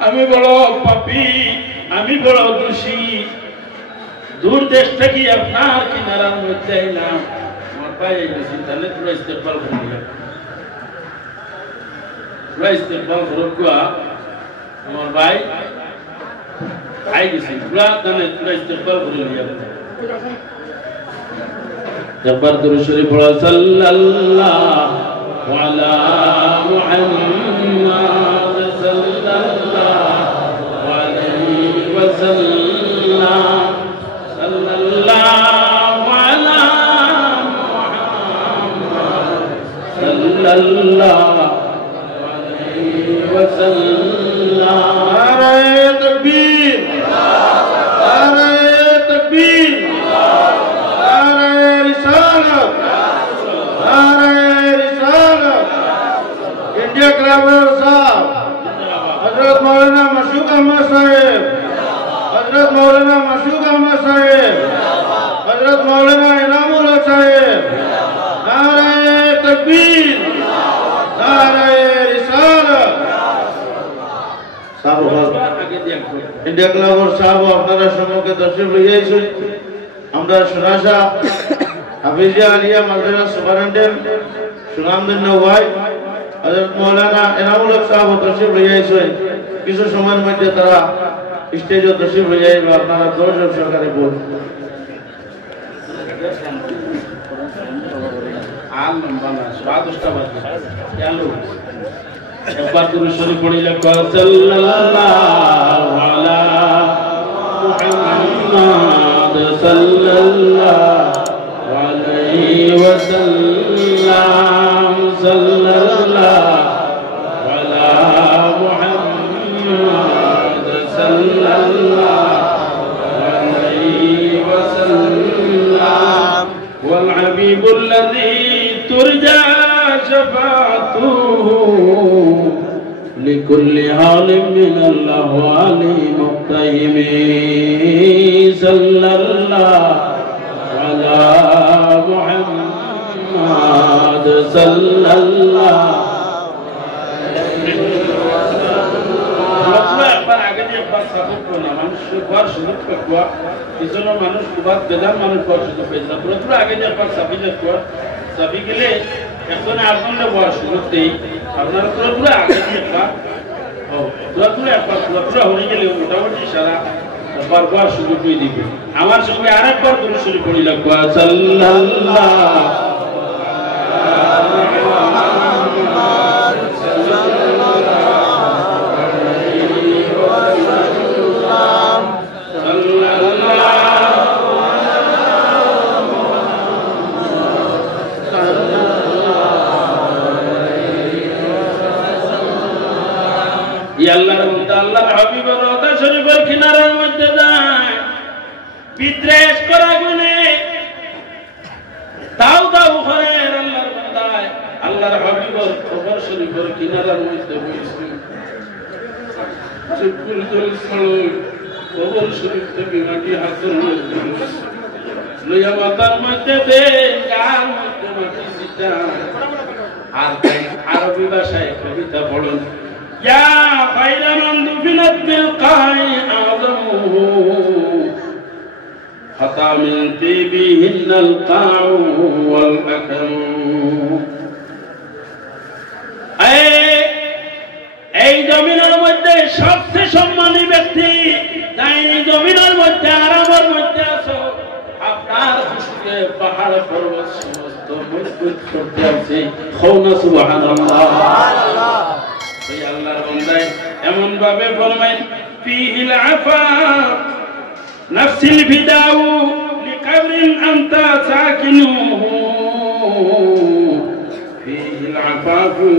আমি বড় পাপী আমি বড় দোষী দূর দেশ থেকে আপনার কিনারার মধ্যে আইলাম আমার পায়ে গেছি তাহলে পুরো ইস্তেকবাল করুক আমার ভাই আই গেছি পুরা তাহলে পুরা ইস্তেকবাল করে নিয়ে একবার দরুদ শরীফ পড়া সাল্লাল্লাহু আলা মুহাম্মাদ সাল্লাল্লাহু আলাইহি ওয়াসাল্লাম সাল্লাল্লাহু আলা মুহাম্মাদ সাল্লাল্লাহু আলাইহি ওয়াসাল্লাম নারে তাকবীর নারে তাকবীর নারে ইন্ডিয়া ক্লাবের সাহেব আপনারা সম্মুখে দর্শক লইয়াইছেন। আমরা সোনাশা হাফিজিয়া আলিয়া মাদ্রাসা সুপারিনটেন্ডেন্ট সুনামদিন ভাই হযরত মাওলানা এনামুল হক সাহেব দর্শক লইয়াইছেন। কিছু সময়ের মধ্যে তারা স্টেজে দর্শক লইয়াইবে। আপনারা দর্শক সহকারে বলুন। একবার দুরূদ শরীফ পড়িলে সাল্লাল্লাহু আলা মুহাম্মাদ সাল্লাল্লাহু আলাইহি ওয়াসাল্লাম সাল্লাল্লাহু আলা মুহাম্মাদ সাল্লাল্লাহু আলাইহি ওয়াসাল্লাম ওয়াল হাবিবুল্লাযী তুরজা شفاعته لكل حال من الأهوال مقتهم صلى الله على محمد صلى الله মানুষ এখন আপনারা বয়স করতেই আপনারা পুরো আগে পুরো হয়ে গেলে মোটামুটি সারা বারবার সুযোগ পেয়ে দিবে। আমার সঙ্গে আরেকবার দুরূদ শরীফ পড়ি লাগবে সাল্লাল্লাহু আল্লাহর বান্দা আল্লাহর হাবিবের রওজা শরীফের কিনারার মধ্যে যায় বিদ্রেষ করা গুনে তাও করে আল্লাহর বান্দা আল্লাহর হাবিবের কবর শরীফের কিনারার মধ্যে বসে চুকুল জল কবর শরীফ থেকে মাটি হাতের মধ্যে লইয়া মাথার মধ্যে দে গাল মধ্যে মাটি সিটা আর আরবি ভাষায় কবিতা পড়ুন يا خير من دفنت بالقاع أعظمه خطا من طيبهن القاع والأكم এই জমিনের মধ্যে সবচেয়ে সম্মানী ব্যক্তি তাই জমিনের মধ্যে আরামের মধ্যে আছো আপনার খুশিতে পাহাড় পর্বত সমস্ত মজবুত করতে আছে খৌনা সুবহানাল্লাহ আল্লাহর বান্দায় এমন ভাবে ফরমায় ফিহিল আফা নাফসিল ফিদাউ লিকবরিন আনতা সাকিনুহু ফিহিল আফাফু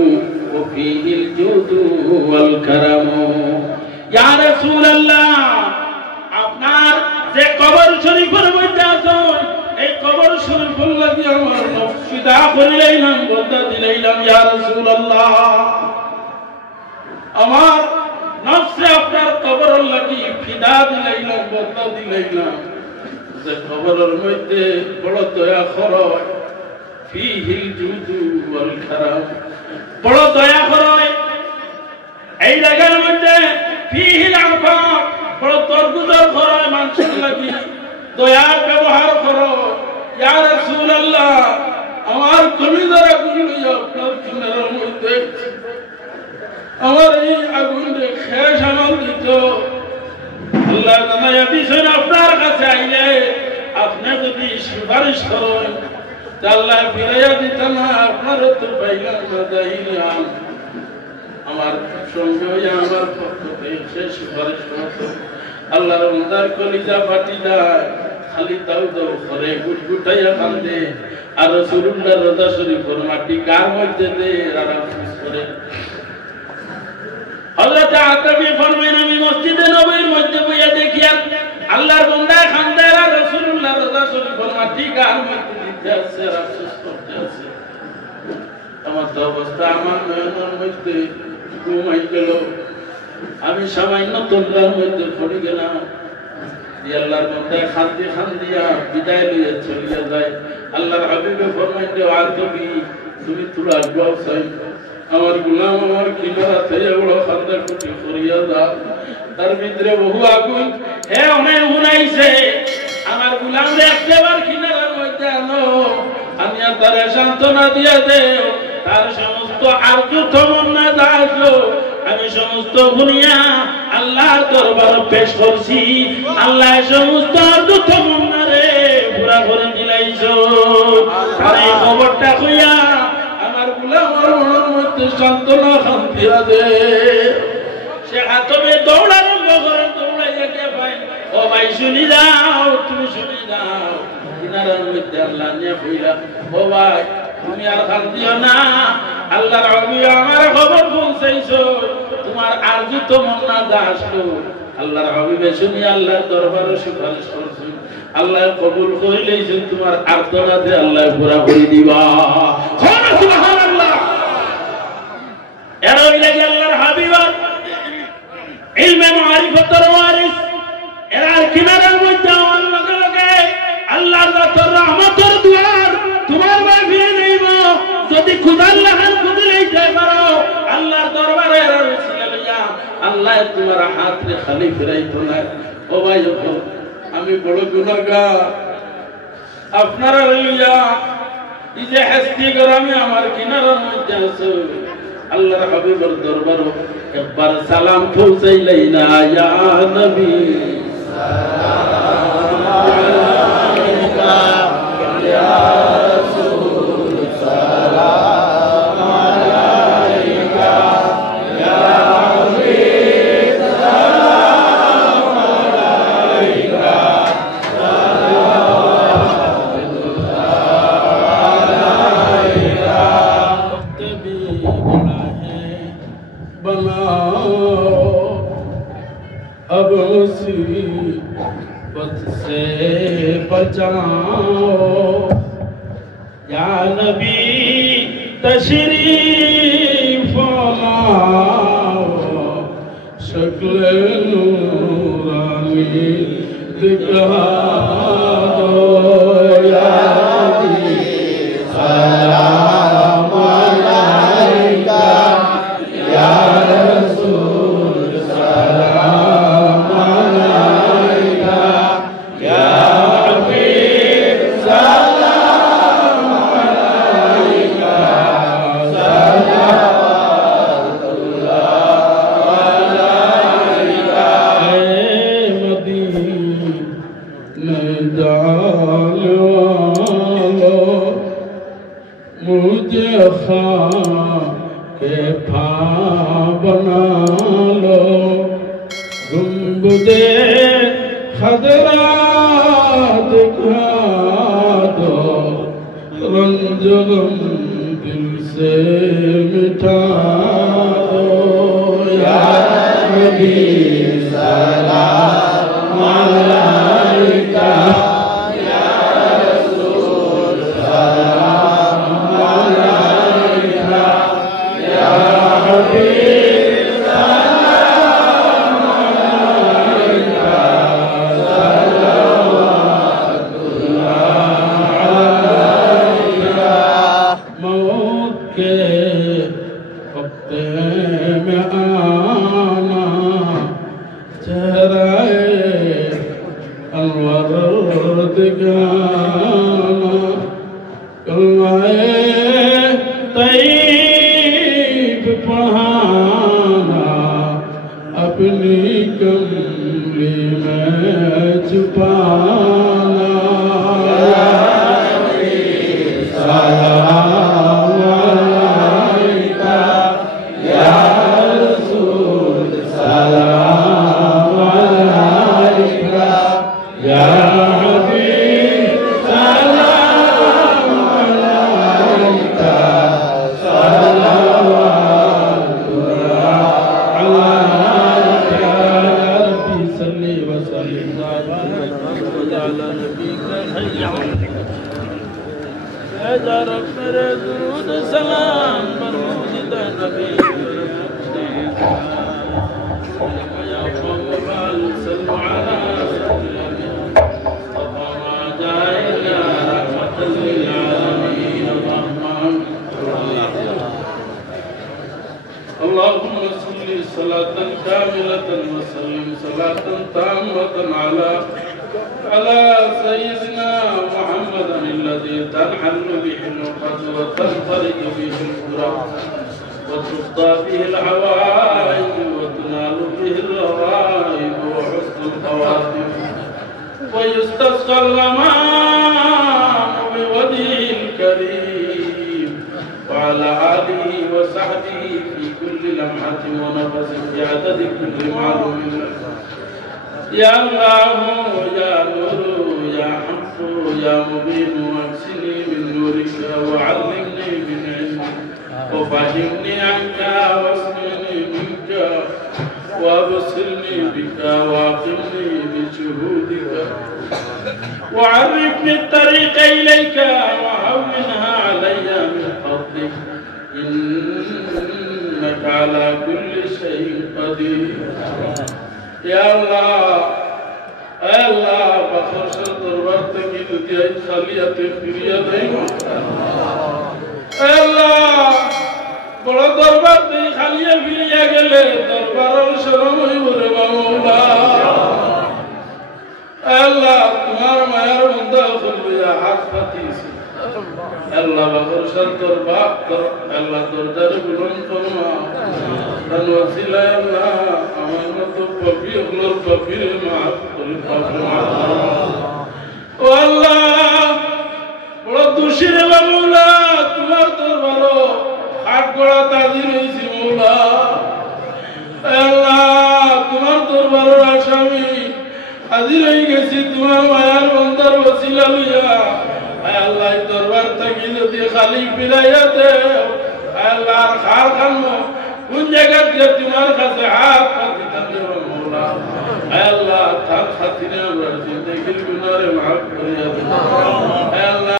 ওয়া ফিহিল জুদু ওয়াল কারামু ইয়া রাসূলুল্লাহ আপনার যে কবর শরীফের মধ্যে আছেন এই কবর শরীফের লাগি আমার নফস ফিদা করে লইলাম বদলা দিলাম ইয়া রাসূলুল্লাহ আমার নফসে আপনার কবরের লাগি ফিদা দিলাইলাম বদলা দিলাইলাম যে কবরের মধ্যে বড় দয়া করয় ফিহিল জুদু ওয়াল কারাম বড় দয়া করয় এই জায়গার মধ্যে ফিহিল আফা বড় দরগুজার করয় মানুষের লাগি দয়ার ব্যবহার করয় ইয়া রাসূলুল্লাহ আমার কলিজার আগুন লইয়া আপনার কিনারার মধ্যে আমার এই আগুন শেষ আমল দিত আল্লাহ জানাইয়া দিছেন আপনার কাছে আইলে আপনি যদি সুপারিশ করেন আল্লাহ ফিরাইয়া দিত না আপনারও তো পাইলাম না যাইলাম আমার সঙ্গে হইয়া আমার পক্ষ থেকে সে সুপারিশ করতো আল্লাহর বান্দার কলিজা ফাটি যায় খালি দাউ দাউ করে গুটগুটাইয়া কান্দে আর রাসূলুল্লাহর রওজা শরীফের মাটি গার মধ্যে দে আর আফসোস করে হযরত আতাবি ফরমায়েন আমি মসজিদে নববীর মধ্যে বইয়া দেখিয়া আল্লাহর বান্দা খান্দে আর রাসূলুল্লাহর রওজা শরীফের মাটি গার মধ্যে দিতে আছে আর আফসোস করতে আছে আমার তো অবস্থা আমার নয়নের মধ্যে ঘুমাই গেল আমি সামান্য তোমরার মধ্যে পড়ে গেলাম আল্লাহর বান্দা খান্দি খান্দিয়া বিদায় লইয়া চলিয়া যায় আল্লাহর হাবিবে ফরমাইতে আর তুমি তোরা দোয়া চাই আমার গোলাম আমার কিনারাতে বড় খান্দা কুটি করিয়া দাও তার ভিতরে বহু আগুন হে অনেক উনাইছে আমার গোলাম রে একবার কিনারার মধ্যে আনো আমি তার সান্ত্বনা দিয়া দেও তার সমস্ত আরজু তমন্না দাসলো আমি সমস্ত দুনিয়া আল্লাহর দরবারে পেশ করছি আল্লাহ সমস্ত আরজু তমন্না রে পুরা করে দিলাইছো আর এই খবরটা কইয়া আমার গোলাম আমার মনের মধ্যে সান্ত্বনা শান্তি দে সে হাতবে দৌড় আরম্ভ করে দৌড়াইয়া কে ভাই ও ভাই শুনি যাও তুমি শুনি যাও কিনারার মধ্যে আল্লাহ নিয়ে কইলা ও ভাই তুমি আর খান দিও না আল্লাহর নবী আমার খবর পৌঁছাইছো তোমার আরজু তো মন্না দাসলো আল্লাহর হাবিবে শুনি আল্লাহর দরবারে সুপারিশ করছো আল্লাহ কবুল করিলেইছেন তোমার আর্তনাতে আল্লাহ পুরা করে দিবা সুবহানাল্লাহ এর লাগে আল্লাহর হাবিব ইলমে মারিফতের ওয়ারিস এর কিনারার মধ্যে আমার লগে লগে আল্লাহর জাতের রহমতের দুয়ার তোমার মাঝে নেইব যদি খুদার লাহান খুদি লইতে পারো আল্লাহর দরবারে রসিলা লইয়া আল্লাহ তোমার হাতে খালি ফিরাইতো না ও ভাই আমি বড় গুনাহগার আপনারা লইয়া এই যে হাসতি গরামে আমার কিনারার মধ্যে আছো আল্লাহর হাবিবের দরবারে একবার সালাম পৌঁছাইলাই না ইয়া নবী সালাম আলাইকা ইয়া রাসূল সালাম আলাইকা ইয়া হাবিব সালাম আলাইকা अब मुसीबत से बचाओ या नबी तशरीफ लाओ शक्ल नूरानी दिखा दो या नबी सलाम अलैका या रसूल सलाम अलैका या हबीब सलाम अलैका सल्लल्लाहु अलैका ऐ मदीने जाने वालो मुझे के फा बना लो गुंबदे खदरा दिखा दो रंज गम दिल से मिटा दो या नबी सलाम अलैका या रसूल सलाम अलैका या हबीब सलाम अलैका सल्लल्लाहु अलैका मौत के वक्त में आना चेहरे अनवर दिखाना कलमाए तैब पढ़ाना अपनी कमली में छुपाना या नबी सलाम अलैका या रसूल सलाम अलैका या हबीब सलाम अलैका सल्लल्लाहु अलैका या रब्बी सल्ली व सल्लिम अला नबीका खैर या रब मेरे दुरूद सलाम बरमूद नबी या कौम सल्लु अला صلاة كاملة وسلم صلاة تامة على سيدنا محمد الذي تنحل به العقد وتنفرج به الكرب وتقضى به الحوائج وتنال به الرغائب وحسن الخواتم ويستسقى الغمام بوجهه الكريم وعلى آله وصحبه في كل لمحة ونفس بعدد كل معلوم لك يا الله يا نور يا حق يا مبين واكسني من نورك وعلمني من علمك وفهمني عنك واسمعني منك وابصرني بك واقمني بشهودك وعرفني الطريق إليك وهونها علي من فضلك إنك على كل شيء قدير يا الله بخرش ضربتك إذ خليت في يديك الله বড় দরবার তুই খালিয়ে ফিরিয়া গেলে দরবারের শরণই বলে মাওলা আল্লাহ তোমার মায়ের বন্ধা করবে হাত পাতিছি আল্লাহ বখরশাল দরবার আল্লাহ দরজার বুলন্দ ফরমা তার ওসিলা আল্লাহ আমার মতো পাপী হলোর পাপীরে মাফ করে ও আল্লাহ বড় দোষী রে মাওলা তোমার দরবারও আটগড়া তাজির হয়েছি মৌলা আল্লাহ তোমার দরবারের আসামি হাজির হয়ে গেছি তোমার মায়ার বন্দার ওসিলা লইয়া আল্লাহ দরবার থাকি যদি খালি ফিরাইয়া দেও আল্লাহ খার খানো কোন জায়গা দিয়ে তোমার কাছে হাত পাতিতে দেব মৌলা আল্লাহ তার খাতিরে আমরা জিন্দগির গুনারে মাফ করিয়া দেব